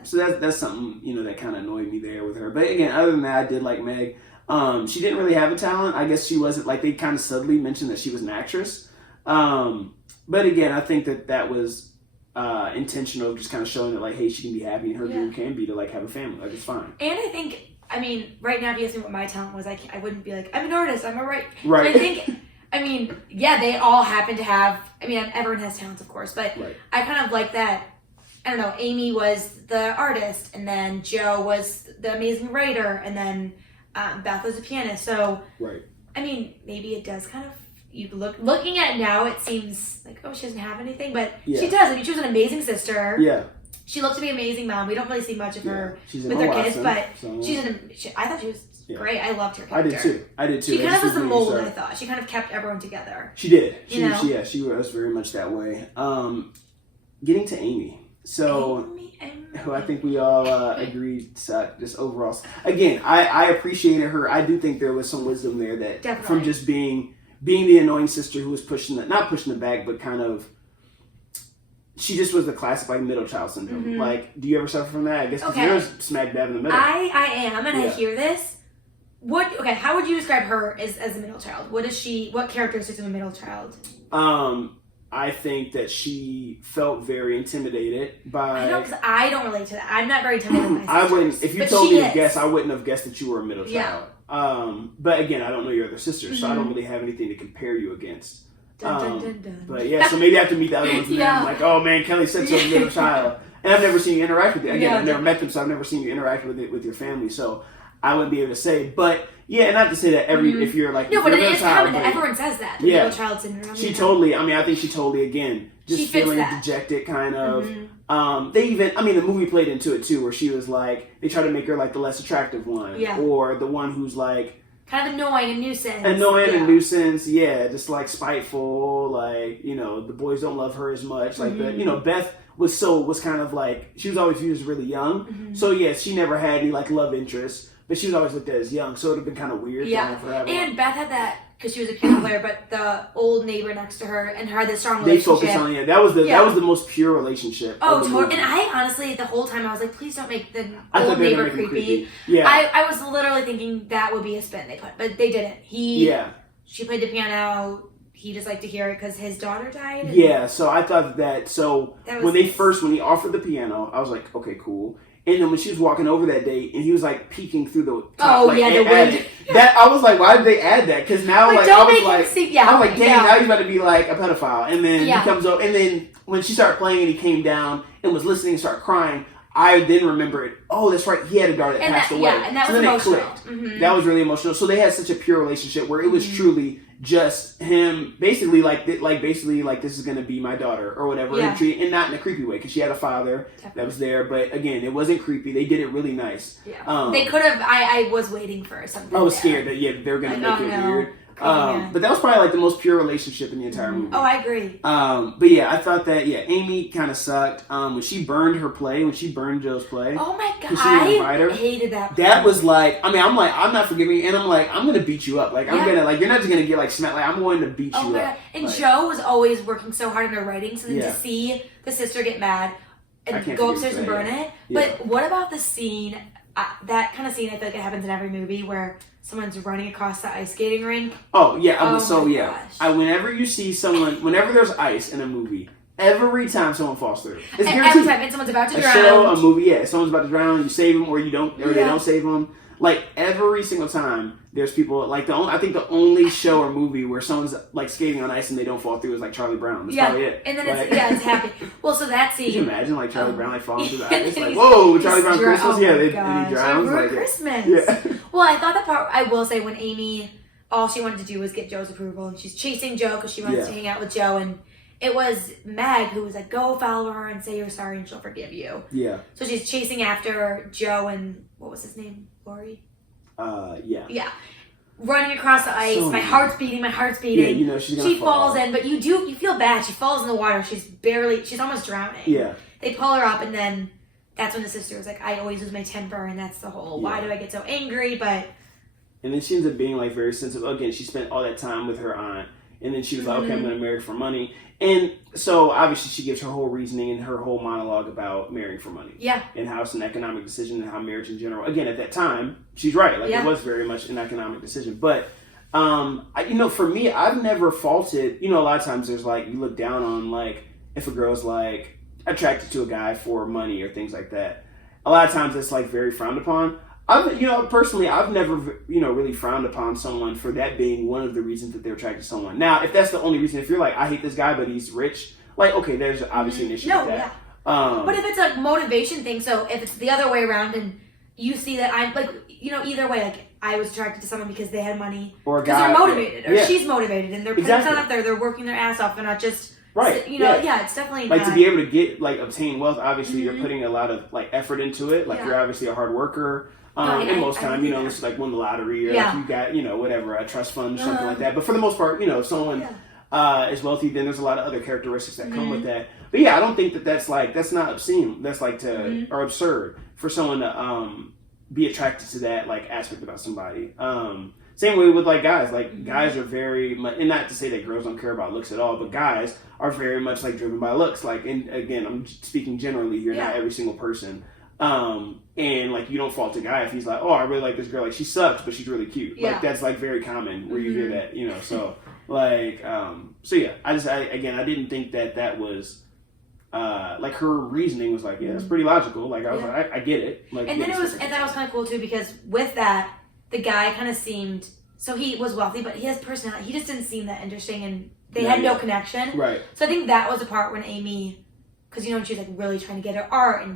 So that's something, you know, that kind of annoyed me there with her. But again, other than that, I did like Meg. She didn't really have a talent. I guess she wasn't, like, they kind of subtly mentioned that she was an actress. But again, I think that was intentional, just kind of showing that, like, hey, she can be happy, and her dream can be to, like, have a family. Like, it's fine. And I think, I mean, right now, if you ask me what my talent was, I wouldn't be like, I'm an artist, I'm a Right. But I think, I mean, yeah, they all happen to have, I mean, everyone has talents, of course, but I kind of like that, I don't know, Amy was the artist, and then Joe was the amazing writer, and then Beth was a pianist, so, I mean, maybe it does kind of, looking at it now, it seems like, oh, she doesn't have anything, but she does. I mean, she was an amazing sister. Yeah. She looked to be an amazing mom. We don't really see much of her She's with her kids, but so. I thought she was great. I loved her I character. I did too. She kind of was the mold, I thought. She kind of kept everyone together. She did. She was very much that way. Getting to Amy. So, who I think we all agreed just overall. Again, I appreciated her. I do think there was some wisdom there that from just being the annoying sister who was not pushing the back, but kind of, she just was the classic, like, middle child syndrome. Like, do you ever suffer from that? I guess because you're smack dab in the middle. I am, and I hear this. How would you describe her as a middle child? What characteristics of a middle child? I think that she felt very intimidated by... I don't relate to that. I'm not very intimidated by my I wouldn't, if you told me to guess, I wouldn't have guessed that you were a middle child. But again, I don't know your other sisters, so I don't really have anything to compare you against. But yeah, so maybe I have to meet the other ones and then I'm like, oh man, Kelly said so, a middle child. And I've never seen you interact with it. Again, I've never met them, so I've never seen you interact with your family. So I wouldn't be able to say. But yeah, not to say that if you're like... No, but it is common. Everyone says that. The middle child syndrome. She totally, I think she totally, again, just feeling dejected kind of. They even, the movie played into it too, where she was like, they try to make her like the less attractive one. Yeah. Or the one who's like... kind of annoying and nuisance. And nuisance, just like spiteful, like, the boys don't love her as much. Like, Beth was kind of like, she was always viewed as really young. So yes, she never had any like love interest. But she was always looked at as young, so it would have been kind of weird. Yeah, and Beth had that, because she was a piano player, but the old neighbor next to her and her had this strong relationship. They focused on, that was the most pure relationship. Oh, totally. And I honestly, the whole time, I was like, please don't make the old neighbor creepy. Yeah. I was literally thinking that would be a spin they put, but they didn't. She played the piano. He just liked to hear it because his daughter died. Yeah, so I thought when he offered the piano, I was like, okay, cool. And then when she was walking over that day, and he was like peeking through the top, the window. That I was like, why did they add that? Because now, like, I was like, dang, now he's about to be like a pedophile. And then he comes over, and then when she started playing, and he came down and was listening and started crying, I then remembered, oh, that's right, he had a daughter that passed away. Yeah, and that was emotional. That was really emotional. So they had such a pure relationship where it was truly just him, basically like this is gonna be my daughter or whatever, and not in a creepy way, because she had a father that was there. But again, it wasn't creepy. They did it really nice. They could have. I was waiting for something. I was scared that they were gonna make it weird. But that was probably like the most pure relationship in the entire movie. Oh, I agree. But yeah, I thought that Amy kind of sucked. When she burned her play, when she burned Joe's play. Oh my god, I hated that. That was like, I'm like, I'm not forgiving you, and I'm like, I'm gonna beat you up. Like, I'm gonna, like, you're not just gonna get like smacked. Like, I'm going to beat you up. And Joe was always working so hard in her writing, so then to see the sister get mad and go upstairs and burn it. But what about the scene? That kind of scene, I feel like it happens in every movie where someone's running across the ice skating rink. Oh yeah, whenever you see someone, whenever there's ice in a movie, every time someone falls through, it's guaranteed. Every time, and someone's about to drown. A show, a movie, someone's about to drown, you save them, or you don't, or they don't save them. Like, every single time, there's people, like, I think the only show or movie where someone's, like, skating on ice and they don't fall through is, like, Charlie Brown. That's probably it. And then it's happy. Well, so that scene... Can you imagine, like, Charlie Brown, like, falling through the ice? Like, whoa, Charlie Brown Christmas? And he drowns. Like, Christmas. Yeah. Well, I thought that part, I will say, when Amy, all she wanted to do was get Joe's approval, and she's chasing Joe because she wants to hang out with Joe, and it was Meg who was like, go follow her and say you're sorry and she'll forgive you. Yeah. So she's chasing after Joe and, what was his name? Lori? Yeah. Running across the ice, my heart's beating. Yeah, she's gonna She falls in, but you feel bad. She falls in the water. She's almost drowning. Yeah. They pull her up, and then that's when the sister was like, I always lose my temper, and that's the whole, why do I get so angry? But and then she ends up being like very sensitive. Again, she spent all that time with her aunt, and then she was like, okay, I'm going to marry for money. And so obviously she gives her whole reasoning and her whole monologue about marrying for money. Yeah. And how it's an economic decision and how marriage in general, again, at that time, she's right. Like it was very much an economic decision. But, for me, I've never faulted, a lot of times there's like, you look down on like, if a girl's like attracted to a guy for money or things like that. A lot of times it's like very frowned upon. Personally, I've never, really frowned upon someone for that being one of the reasons that they're attracted to someone. Now, if that's the only reason, if you're like, I hate this guy, but he's rich, like, okay, there's obviously an issue with that. Yeah. But if it's a motivation thing, so if it's the other way around and you see that I'm, like, either way, like, I was attracted to someone because they had money, or because they're motivated, or she's motivated, and they're putting something out there, they're working their ass off, they're not just... Right. It's definitely like to be able to get, like, obtain wealth, obviously you're putting a lot of, like, effort into it. Like, you're obviously a hard worker. And most time, it's like win the lottery or like you got, whatever, a trust fund or something like that. But for the most part, if someone is wealthy, then there's a lot of other characteristics that come with that. But yeah, I don't think that's not obscene. That's like or absurd for someone to be attracted to that like aspect about somebody. Same way with like guys. Like guys are very much, and not to say that girls don't care about looks at all, but guys are very much like driven by looks. Like, and again, I'm speaking generally here, not every single person. And like you don't fault a guy if he's like, oh, I really like this girl, like she sucks but she's really cute. Like that's like very common where you hear that, so like I didn't think that was like her reasoning was like, it's pretty logical. Like I was like, I get it. Like, and then that was kind of cool too, because with that the guy kind of seemed, so he was wealthy but he has personality, he just didn't seem that interesting, and they had no connection. Right. So I think that was the part when Amy, because when she was like really trying to get her art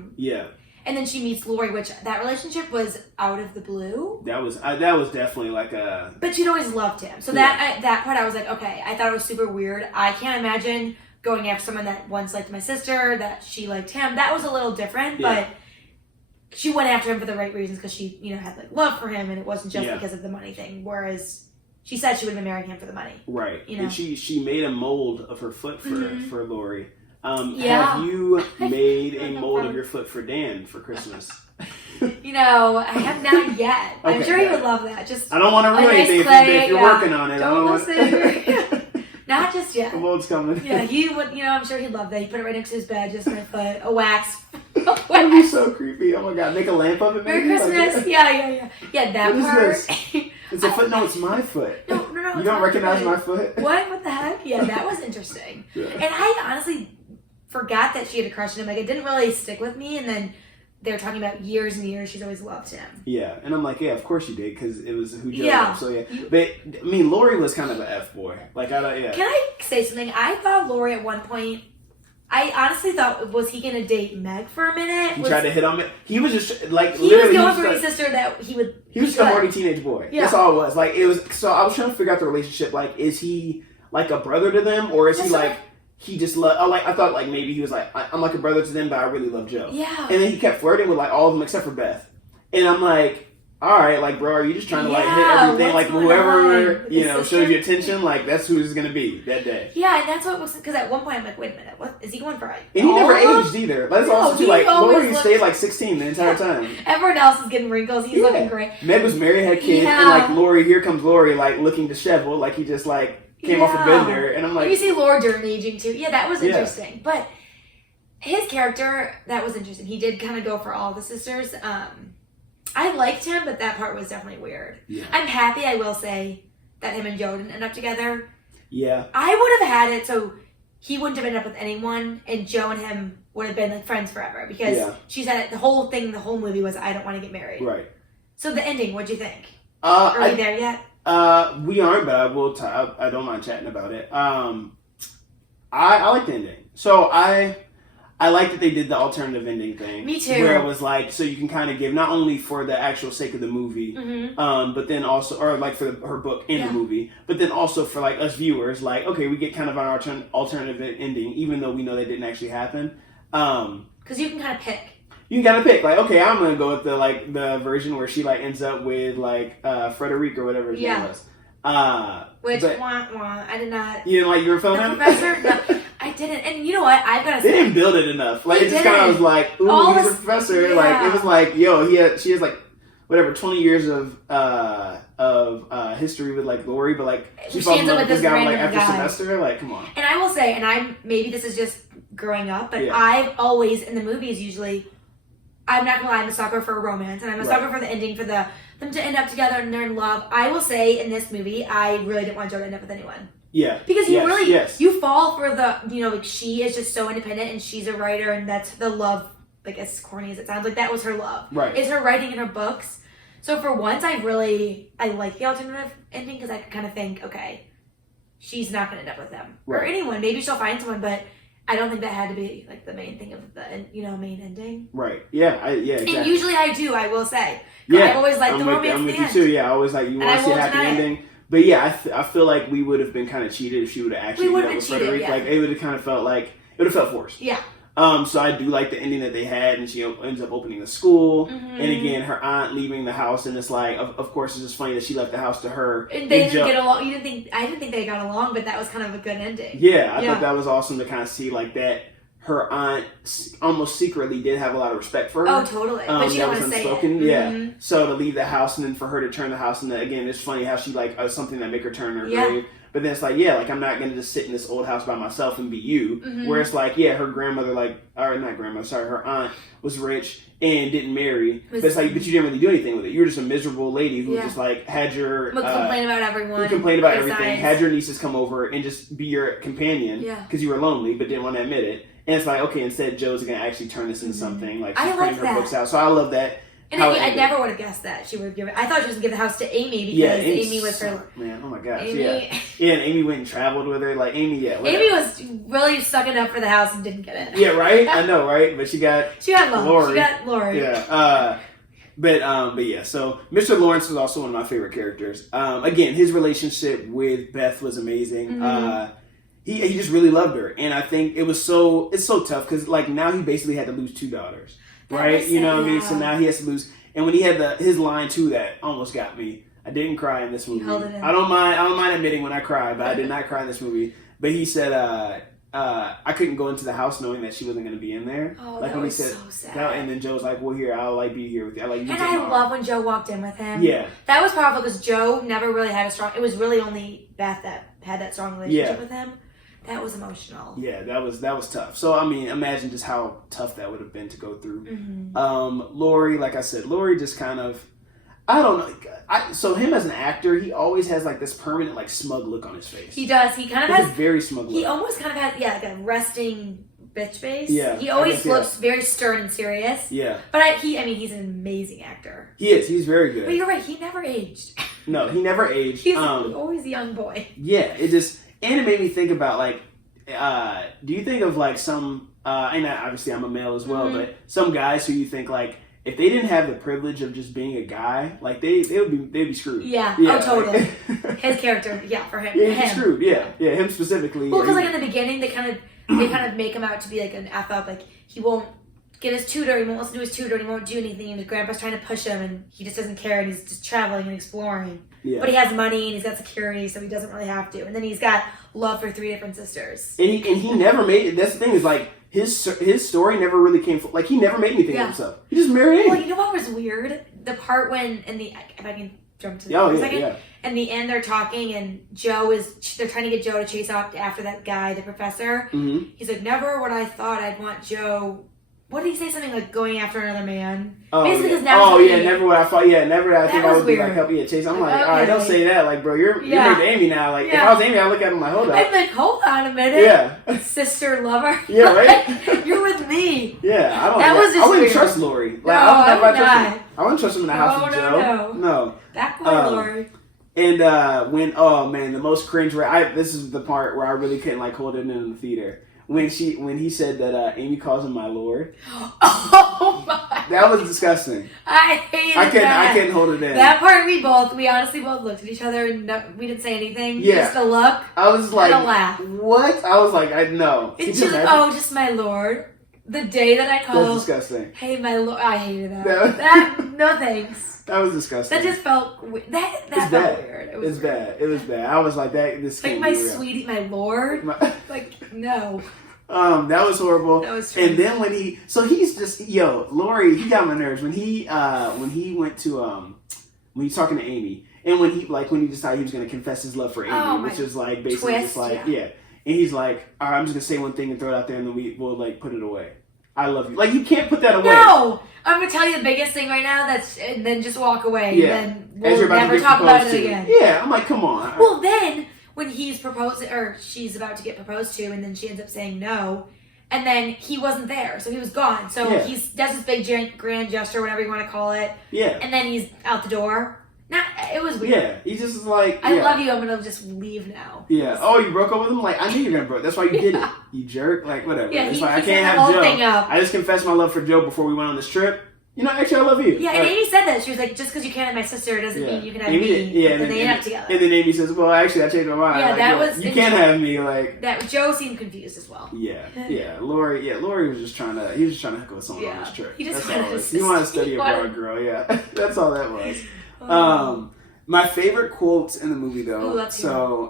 and then she meets Lori, which that relationship was out of the blue. That was definitely like a... But she'd always loved him. So that part I was like, okay, I thought it was super weird. I can't imagine going after someone that once liked my sister, that she liked him. That was a little different, but she went after him for the right reasons because she, had like love for him, and it wasn't just because of the money thing. Whereas she said she would have been marrying him for the money. Right. And she made a mold of her foot for Lori. Have you made a mold of your foot for Dan for Christmas? I have not yet. I'm sure he would love that. Just I don't want to ruin anything if you're working on it. Don't listen. Not just yet. The mold's coming. Yeah, he would. I'm sure he'd love that. He put it right next to his bed, just my foot, a wax. That'd be so creepy. Oh my god, make a lamp of it. Maybe? Merry Christmas. Like, yeah. That what part. Is this? It's a foot. No, it's my foot. No. You don't recognize my foot? What the heck? Yeah, that was interesting. And I honestly forgot that she had a crush on him. Like, it didn't really stick with me, and then they were talking about years and years she's always loved him. Yeah, and I'm like, of course you did, because it was who Joe loved. So but I mean, Lori was kind of an F-boy. Like, Can I say something? I thought Lori at one point, I honestly thought, was he gonna date Meg for a minute? He tried to hit on me. He was just like, he was going for his sister that he would. He was just a horny teenage boy. Yeah. That's all it was. Like, it was. So I was trying to figure out the relationship. Like, is he like a brother to them, or is he like? He just I thought like maybe he was like, I'm like a brother to them, but I really love Joe. Yeah. And then he kept flirting with like all of them except for Beth. And I'm like, all right, like, bro, are you just trying to like hit everything? Like, whoever shows you attention, like that's who it's gonna be that day. Yeah, and that's what was, because at one point I'm like, wait a minute, what is he going for? And he never aged either. That's also too, like, Lori stayed like 16 the entire time. Everyone else is getting wrinkles. He's looking great. Meg was married, had kids, and like Lori, here comes Lori, like looking disheveled, like he just like came off a bender, and I'm like... And you see Laura Dern aging too. Yeah, that was interesting. But his character, that was interesting. He did kind of go for all the sisters. I liked him, but that part was definitely weird. Yeah. I'm happy, I will say, that him and Joe didn't end up together. Yeah. I would have had it so he wouldn't have ended up with anyone, and Joe and him would have been like friends forever, because she said the whole movie was, I don't want to get married. Right. So the ending, what'd you think? Are we there yet? We aren't, but I will. I don't mind chatting about it. I like the ending. So I like that they did the alternative ending thing. Me too. Where it was like, so you can kind of give not only for the actual sake of the movie, but then also, or like for her book and the movie, but then also for like us viewers, like, okay, we get kind of an alternative ending, even though we know that didn't actually happen. Because you can kind of pick. You gotta pick, like, okay, I'm gonna go with the version where she like ends up with like Frederic or whatever his name was. Which, but I did not. you didn't like your film? The Professor? No, I didn't. And you know what? I've got to They say. didn't build it enough. Like, They it just kind of didn't. was like, ooh, All he's this- a professor. yeah. Like, it was like, yo, she has like, whatever, 20 years of history with like Lori, but like, she falls in ends up love with with this this guy like random after guy. semester. Like, come on. And I will say, and maybe this is just growing up, but Yeah. I've always, in the movies usually, I'm not gonna lie, I'm a sucker for a romance, and I'm a Right. sucker for the ending, for them to end up together and they're in love. I will say, in this movie, I really didn't want Joe to end up with anyone. Yeah. Because you Yes. you fall for the, like, she is just so independent and she's a writer and that's the love, like, as corny as it sounds, like, that was her love. Right. Is her writing in her books. So for once, I like the alternative ending because I could kind of think, okay, she's not going to end up with them. Or Right. anyone. Maybe she'll find someone, but I don't think that had to be, like, the main thing of the, main ending. Right. Yeah. Exactly. And usually I do, I will say. Yeah. I've always liked the romance I'm with at the you end. too. Yeah. I always like, you And want I to see a won't happy deny it. ending. But yeah, I feel like we would have been kind of cheated if she would have actually We would ended have up been with cheated, Frederick. yeah. Like, it would have kind of felt like, it would have felt forced. Yeah. So I do like the ending that they had, and she ends up opening the school, Mhm. and again, her aunt leaving the house, and it's like, of course, it's just funny that she left the house to her. And they and didn't Joe- get along. I didn't think they got along, but that was kind of a good ending. Yeah, I Yeah. thought that was awesome to kind of see like that. Her aunt almost secretly did have a lot of respect for her. Oh, totally. But she that didn't was want to say it. unspoken. Yeah. Mhm. So to leave the house and then for her to turn the house, and again, it's funny how she like something that make her turn her Yeah. grave. But then it's like, yeah, like I'm not gonna just sit in this old house by myself and be you. Mhm. Where it's like, yeah, her grandmother, or not grandmother, sorry, her aunt was rich and didn't marry. But it's like, but you didn't really do anything with it. You were just a miserable lady who Yeah. just like had your Would complain about everyone. would complain about criticize. everything, had your nieces come over and just be your companion Yeah. because you were lonely but didn't want to admit it. And it's like, okay, instead Joe's gonna actually turn this into something. Like I she's like putting her that. books out. So I love that. And how I it ended. never would have guessed that she would give it. I thought she was going to give the house to Amy because Yeah, Amy was her. man. Oh my gosh, Amy, yeah, and Amy went and traveled with her. Like Amy, yeah, whatever. Amy was really sucking up for the house and didn't get it. Yeah, right. I know, right? But she got She got love. Lori. She got Lori. yeah. But yeah. So Mr. Lawrence was also one of my favorite characters. Again, his relationship with Beth was amazing. Mhm. He just really loved her, and I think it's so tough because like now he basically had to lose 2 daughters, That right? was You know sad, what I mean? yeah. So now he has to lose. And when he had his line too, that almost got me. I didn't cry in this movie. held it in. I don't mind admitting when I cried, but I did not cry in this movie. But he said, I couldn't go into the house knowing that she wasn't going to be in there. Oh, like that when he was said, so sad. and then Joe's like, "Well, here, I'll like be here with you." And I love when Joe walked in with him. Yeah. That was powerful because Joe never really had a strong. It was really only Beth that had that strong relationship Yeah. with him. That was emotional. Yeah, that was tough. So I mean, imagine just how tough that would have been to go through. Mm-hmm. Lori, like I said, Lori just kind of, I don't know. So him as an actor, he always has like this permanent like smug look on his face. He does. He kind of It's has. a very smug look. He almost kind of has, like a resting bitch face. Yeah, He I always guess, yeah. looks very stern and serious. Yeah, But he's an amazing actor. he is. He's very good. But you're right. He never aged. No, he never aged. He's always a young boy. Yeah, and it made me think about like, do you think of like some, and obviously I'm a male as well, Mhm. but some guys who you think like, if they didn't have the privilege of just being a guy, like they'd be screwed. Yeah. Yeah, Oh, totally. like- His character. Yeah, for him. Yeah, he'd be him. screwed. Yeah, him specifically. Well, because yeah, like in the beginning, they kind of make him out to be like an F up. Like he won't get his tutor, he won't listen to his tutor, and he won't do anything. And his grandpa's trying to push him, and he just doesn't care, and he's just traveling and exploring. yeah. But he has money and he's got security, so he doesn't really have to. And then he's got love for 3 different sisters. And he never made it. That's the thing is like his story never really came. Like he never made anything Yeah. of himself. He just married. Well, you know what was weird? The part when if I can jump to Oh, for a yeah, second. yeah. In the end, they're talking, and they're trying to get Joe to chase off after that guy, the professor. hmm He's like, never would I thought I'd want Joe. What did he say? Something like going after another man. Oh, Basically, yeah. because now Oh he's yeah, like- never would I thought. Yeah, never did I That think I was would be like weird. help you chase. I'm Like, like, all right, don't okay. say that. Like, bro, you're Yeah. married to Amy now. Like, if Yeah. I was Amy, I'd look at him like, hold up. I'm like, hold on a minute. Yeah. Sister lover. Yeah, right? You're with me. Yeah, I don't. That was just I wouldn't weird. trust Lori. Like, No, I would never I would trust not. him. I wouldn't trust him in the house No, with no, Joe. no. Back boy, Lori. And when oh man, the most cringe. This is the part where I really couldn't like hold it in the theater. When he said that Amy calls him my lord. Oh my. That was disgusting. I hated that. I couldn't hold it in. That part we honestly both looked at each other and we didn't say anything. Yeah. Just a look I was like, and a laugh. what? I was like, I know. And she's like, oh, just my lord. The day that I called. That's disgusting. Hey, my lord. I hated that. No. No thanks. That was disgusting. That just felt that It's felt bad. weird. It's bad. It was bad. I was like that. This like can't my be real. sweetie, my lord. Like no. That was horrible. That was strange. And then when he's just Lori, he got my nerves when he went to when he's talking to Amy, and when he decided he was going to confess his love for Amy, which was like basically twist, just like and he's like, all right, I'm just gonna say one thing and throw it out there, and then we'll like put it away. I love you. Like you can't put that away. No, I'm gonna tell you the biggest thing right now. And then just walk away. Yeah. And then we'll never talk about it again. Yeah, I'm like, come on. Well, then when he's proposing, or she's about to get proposed to, and then she ends up saying no, and then he wasn't there, so he was gone. So he does this big grand gesture, whatever you want to call it. Yeah. And then he's out the door. It was weird. Yeah, he just was like, I love you. I'm gonna just leave now. Yeah. Oh, you broke up with him? Like, I knew you were gonna break. That's why you did it. You jerk. Like, whatever. Yeah, it's he like I set can't the have whole Joe. thing up. I just confessed my love for Joe before we went on this trip. Actually, I love you. Yeah, and Amy said that. She was like, just because you can't have my sister doesn't mean you can have me. Yeah, and then they end up together. And then Amy says, well, actually, I changed my mind. Yeah, like, that was you can't have me. Like that. Joe seemed confused as well. Yeah. Lori was just trying to. He was just trying to hook with someone on this trip. He just He wanted to study abroad, girl. Yeah, that's all that was. My favorite quotes in the movie, though.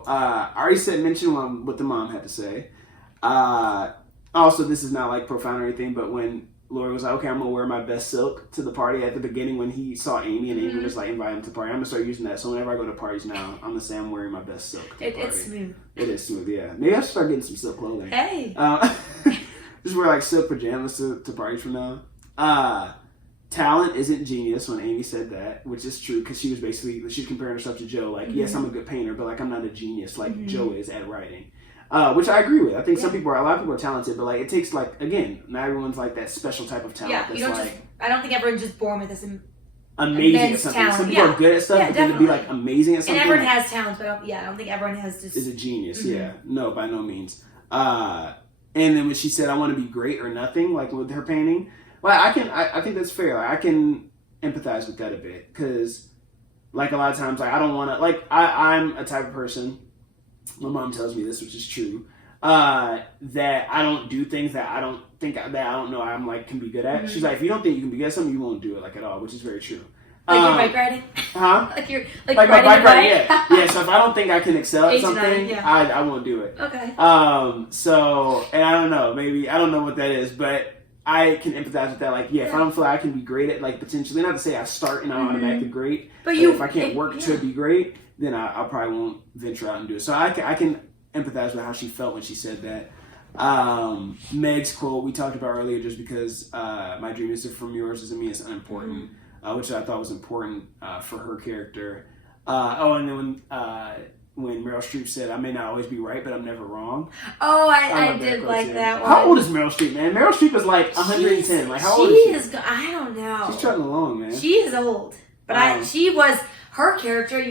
I already mentioned what the mom had to say. Also, this is not like profound or anything, but when Lori was like, okay, I'm gonna wear my best silk to the party at the beginning when he saw Amy and Amy was like inviting him to the party. I'm gonna start using that. So whenever I go to parties now, I'm gonna say I'm wearing my best silk to the party. It's smooth. It is smooth, yeah. Maybe I should start getting some silk clothing. Hey. Just wear like silk pajamas to parties from now. Talent isn't genius when Amy said that, which is true because she's comparing herself to Joe. Like, yes, I'm a good painter, but like I'm not a genius like Joe is at writing. Which I agree with. I think a lot of people are talented, but like it takes like, again, not everyone's like that special type of talent. Yeah, I don't think everyone's just born with this amazing at something. Talent. Some people are good at stuff, but then to be like amazing at something. And everyone has talents, but I don't think everyone has just is a genius. Yeah, no, by no means. And then when she said, "I want to be great or nothing," like with her painting, well, I think that's fair. Like, I can empathize with that a bit because, like, a lot of times, like I don't want to. Like, I'm a type of person. My mom tells me this, which is true. That I don't do things that I don't know I'm like can be good at. She's like, if you don't think you can be good at something, you won't do it like at all, which is very true. Like your bike riding? Huh? like my riding bike riding, yeah. Yeah, so if I don't think I can excel at something, I won't do it. Okay. So, and I don't know, maybe, I don't know what that is, but I can empathize with that. Like, if I don't feel like I can be great at, like, potentially, not to say I start and I'm automatically great, but if I can't work to be great, then I probably won't venture out and do it. So I can empathize with how she felt when she said that. Meg's quote we talked about earlier, just because my dream is different from yours doesn't mean it's unimportant, which I thought was important for her character. And then when Meryl Streep said, "I may not always be right, but I'm never wrong." Oh, I did like that one. How old is Meryl Streep, man? Meryl Streep is like 110. Like, how old is she? I don't know. She's trotting along, man. She is old, but she was her character.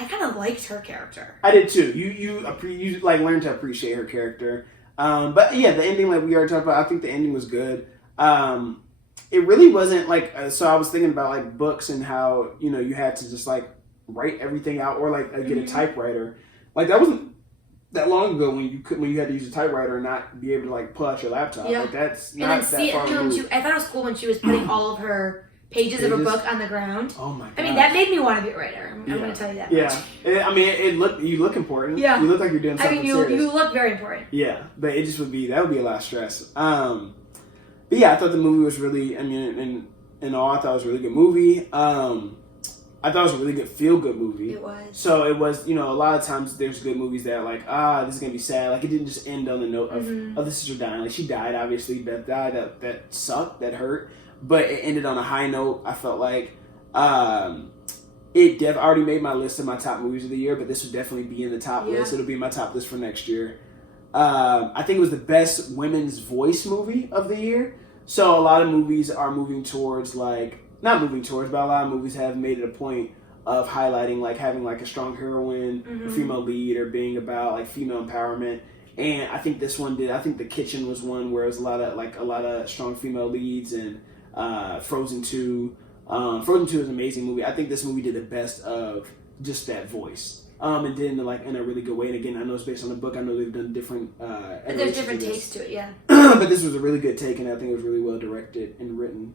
I kind of liked her character. I did too. You like learned to appreciate her character. But yeah, the ending, like we already talked about, I think the ending was good. It really wasn't like, so I was thinking about like books and how, you had to just like write everything out or like get a typewriter. Like that wasn't that long ago when you had to use a typewriter and not be able to like pull out your laptop. Yeah. Like that's not that far removed. I thought it was cool when she was putting all of her pages of her book on the ground. Oh my god! I mean, that made me want to be a writer. I'm going to tell you that. Yeah, you look important. Yeah, you look like you're doing something serious. You look very important. Yeah, but it just would be a lot of stress. But yeah, I thought the movie was really. In all, I thought it was a really good movie. I thought it was a really good feel-good movie. It was. So it was, a lot of times there's good movies that are like, this is going to be sad. Like, it didn't just end on the note of the sister dying. Like, she died, obviously. Beth died. That sucked. That hurt. But it ended on a high note. I felt like it already made my list of my top movies of the year, but this would definitely be in the top list. It'll be in my top list for next year. I think it was the best women's voice movie of the year. So a lot of movies are moving towards not moving towards, but a lot of movies have made it a point of highlighting like having like a strong heroine, a female lead, or being about like female empowerment. And I think this one did. I think The Kitchen was one where it was a lot of strong female leads, and Frozen 2. Frozen 2 is an amazing movie. I think this movie did the best of just that voice. and did in a really good way. And again, I know it's based on a book. I know they've done different. But there's different takes to it, yeah. But this was a really good take, and I think it was really well directed and written.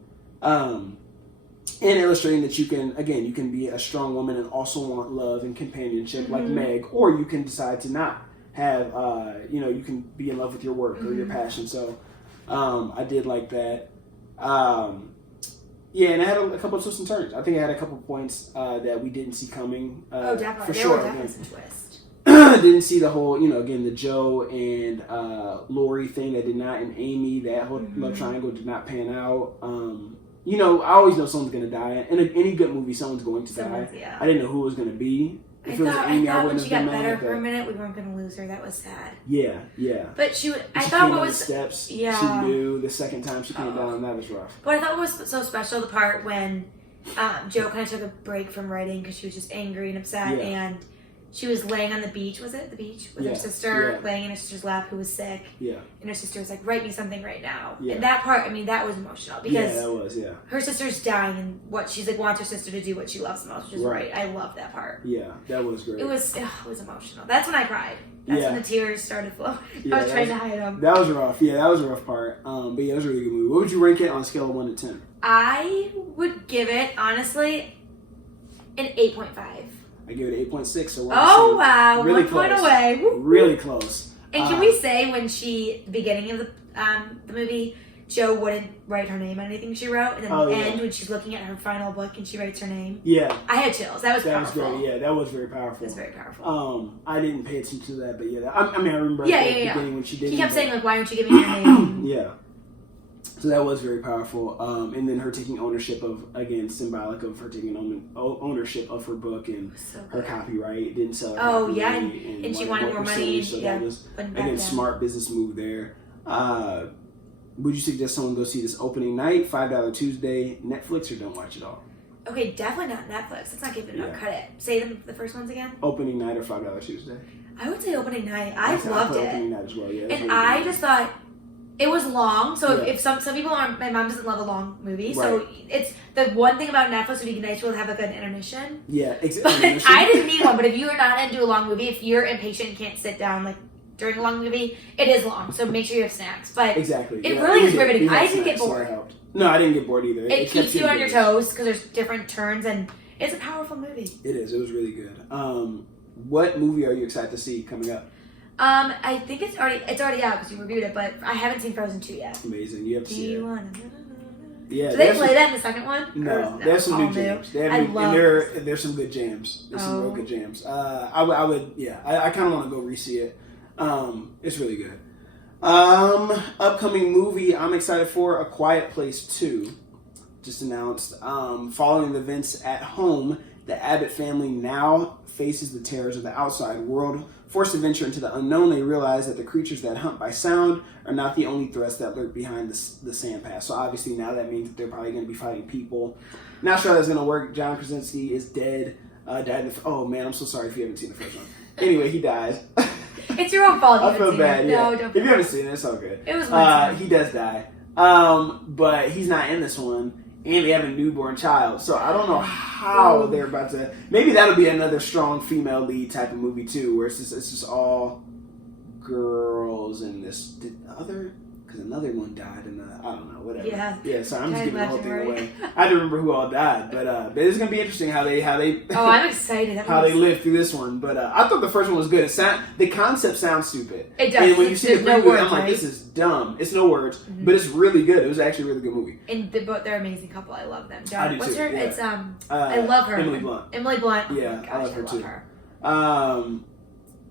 And illustrating that you can be a strong woman and also want love and companionship like Meg, or you can decide to not have, you can be in love with your work or your passion. So I did like that. Yeah, and I had a couple of twists and turns. I think I had a couple of points that we didn't see coming. Definitely. For There sure. were definitely some twists. Didn't see the whole, again, the Joe and Lori thing that did not, and Amy, that whole love triangle did not pan out. I always know someone's going to die. In any good movie, someone's going to die. Yeah. I didn't know who it was going to be. If it was Amy, I thought when wouldn't she have got been better mad. for a minute, we weren't going to lose her. That was sad. Yeah. But I she thought came what down was the steps. Yeah. She knew the second time she came down, and that was rough. But I thought what was so special, the part when Joe kind of took a break from writing because she was just angry and upset, and she was laying on the beach. Was it the beach with her sister, laying in her sister's lap, who was sick? Yeah. And her sister was like, "Write me something right now." Yeah. And that part, that was emotional because that was her sister's dying, and what she's like wants her sister to do what she loves most, which is right. I love that part. Yeah, that was great. It was emotional. That's when I cried. That's when the tears started flowing. I was trying to hide them. That was rough. Yeah, that was a rough part. But yeah, it was a really good movie. What would you rank it on a scale of 1 to 10? I would give it, honestly, an 8.5. I give it 8.6. So wow, really 1 close. point away. Woo-hoo. Really close. And can we say when the beginning of the movie, Joe wouldn't write her name on anything she wrote, and then the end when she's looking at her final book and she writes her name? Yeah. I had chills. That was powerful. That was great. Yeah, that was very powerful. It was very powerful. I didn't pay attention to that, but yeah, I remember Yeah, at the beginning when she did. He kept saying like, "Why aren't you giving me your name?" Yeah. So that was very powerful. And then her taking ownership of, again, symbolic of her taking ownership of her book and her copyright. Didn't sell her copyright. And she wanted more money. So that was, again, smart business move there. Would you suggest someone go see this opening night, $5 Tuesday, Netflix, or don't watch it all? Okay, definitely not Netflix. Let's not give it enough credit. Say the first ones again. Opening night or $5 Tuesday? I would say opening night. I loved it. Opening night as well, yeah. And I just thought it was long. So if some people aren't, my mom doesn't love a long movie. Right. So it's the one thing about Netflix would be nice to have like an intermission. Yeah, exactly. But I didn't need one. But if you are not into a long movie, if you're impatient and can't sit down like during a long movie, it is long. So make sure you have snacks. But exactly, it really is riveting. I didn't get bored. No, I didn't get bored either. It keeps you on your toes because there's different turns and it's a powerful movie. It is. It was really good. What movie are you excited to see coming up? I think it's already out because you reviewed it, but I haven't seen Frozen 2 yet. Amazing. You have to see it. Yeah. Do they play that in the second one? No, there's some new jams. And there's some good jams. There's some real good jams. I kind of want to go re-see it. It's really good. Upcoming movie I'm excited for, A Quiet Place 2. Just announced. Following the events at home, the Abbott family now faces the terrors of the outside world. Forced to venture into the unknown, they realize that the creatures that hunt by sound are not the only threats that lurk behind the sand path. So obviously now that means that they're probably going to be fighting people. Not sure how that's going to work. John Krasinski is dead. Oh man, I'm so sorry if you haven't seen the first one. Anyway, he dies. It's your own fault. I feel bad. Yeah. No, don't. If you haven't seen it, it's all good. It was one he does die. But he's not in this one. And they have a newborn child. So I don't know how they're about to... Maybe that'll be another strong female lead type of movie, too, where it's just all girls and this... Because another one died in I don't know, whatever. Yeah, so I'm just giving the whole thing away. I don't remember who all died, but it's going to be interesting how they oh, I'm excited. How they live through this one. But I thought the first one was good. The concept sounds stupid. It does. And when you see the preview, I'm like, this is dumb. It's no words, but it's really good. It was actually a really good movie. And they're an amazing couple. I love them. John, I do what's too, her? yeah. It's I love her. Emily Blunt. Emily Blunt. Oh Yeah, my gosh, I love her too. Her.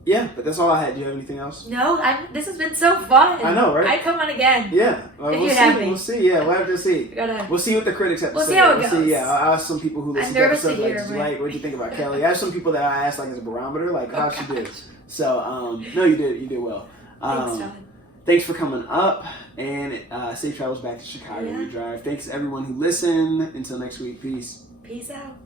Yeah, but that's all I had. Do you have anything else? No, this has been so fun. I know, right? I'd come on again. Yeah, we'll see. We'll see. Yeah, we'll have to see. We'll see what the critics have to say. We'll see how it goes. Yeah, I'll ask some people who listen to the episode, like, what'd you think about Kelly? I have some people that I asked like as a barometer, like how she did. So, no, you did well. Thanks, Todd. Thanks for coming up, and safe travels back to Chicago. You drive. Thanks everyone who listened. Until next week, peace. Peace out.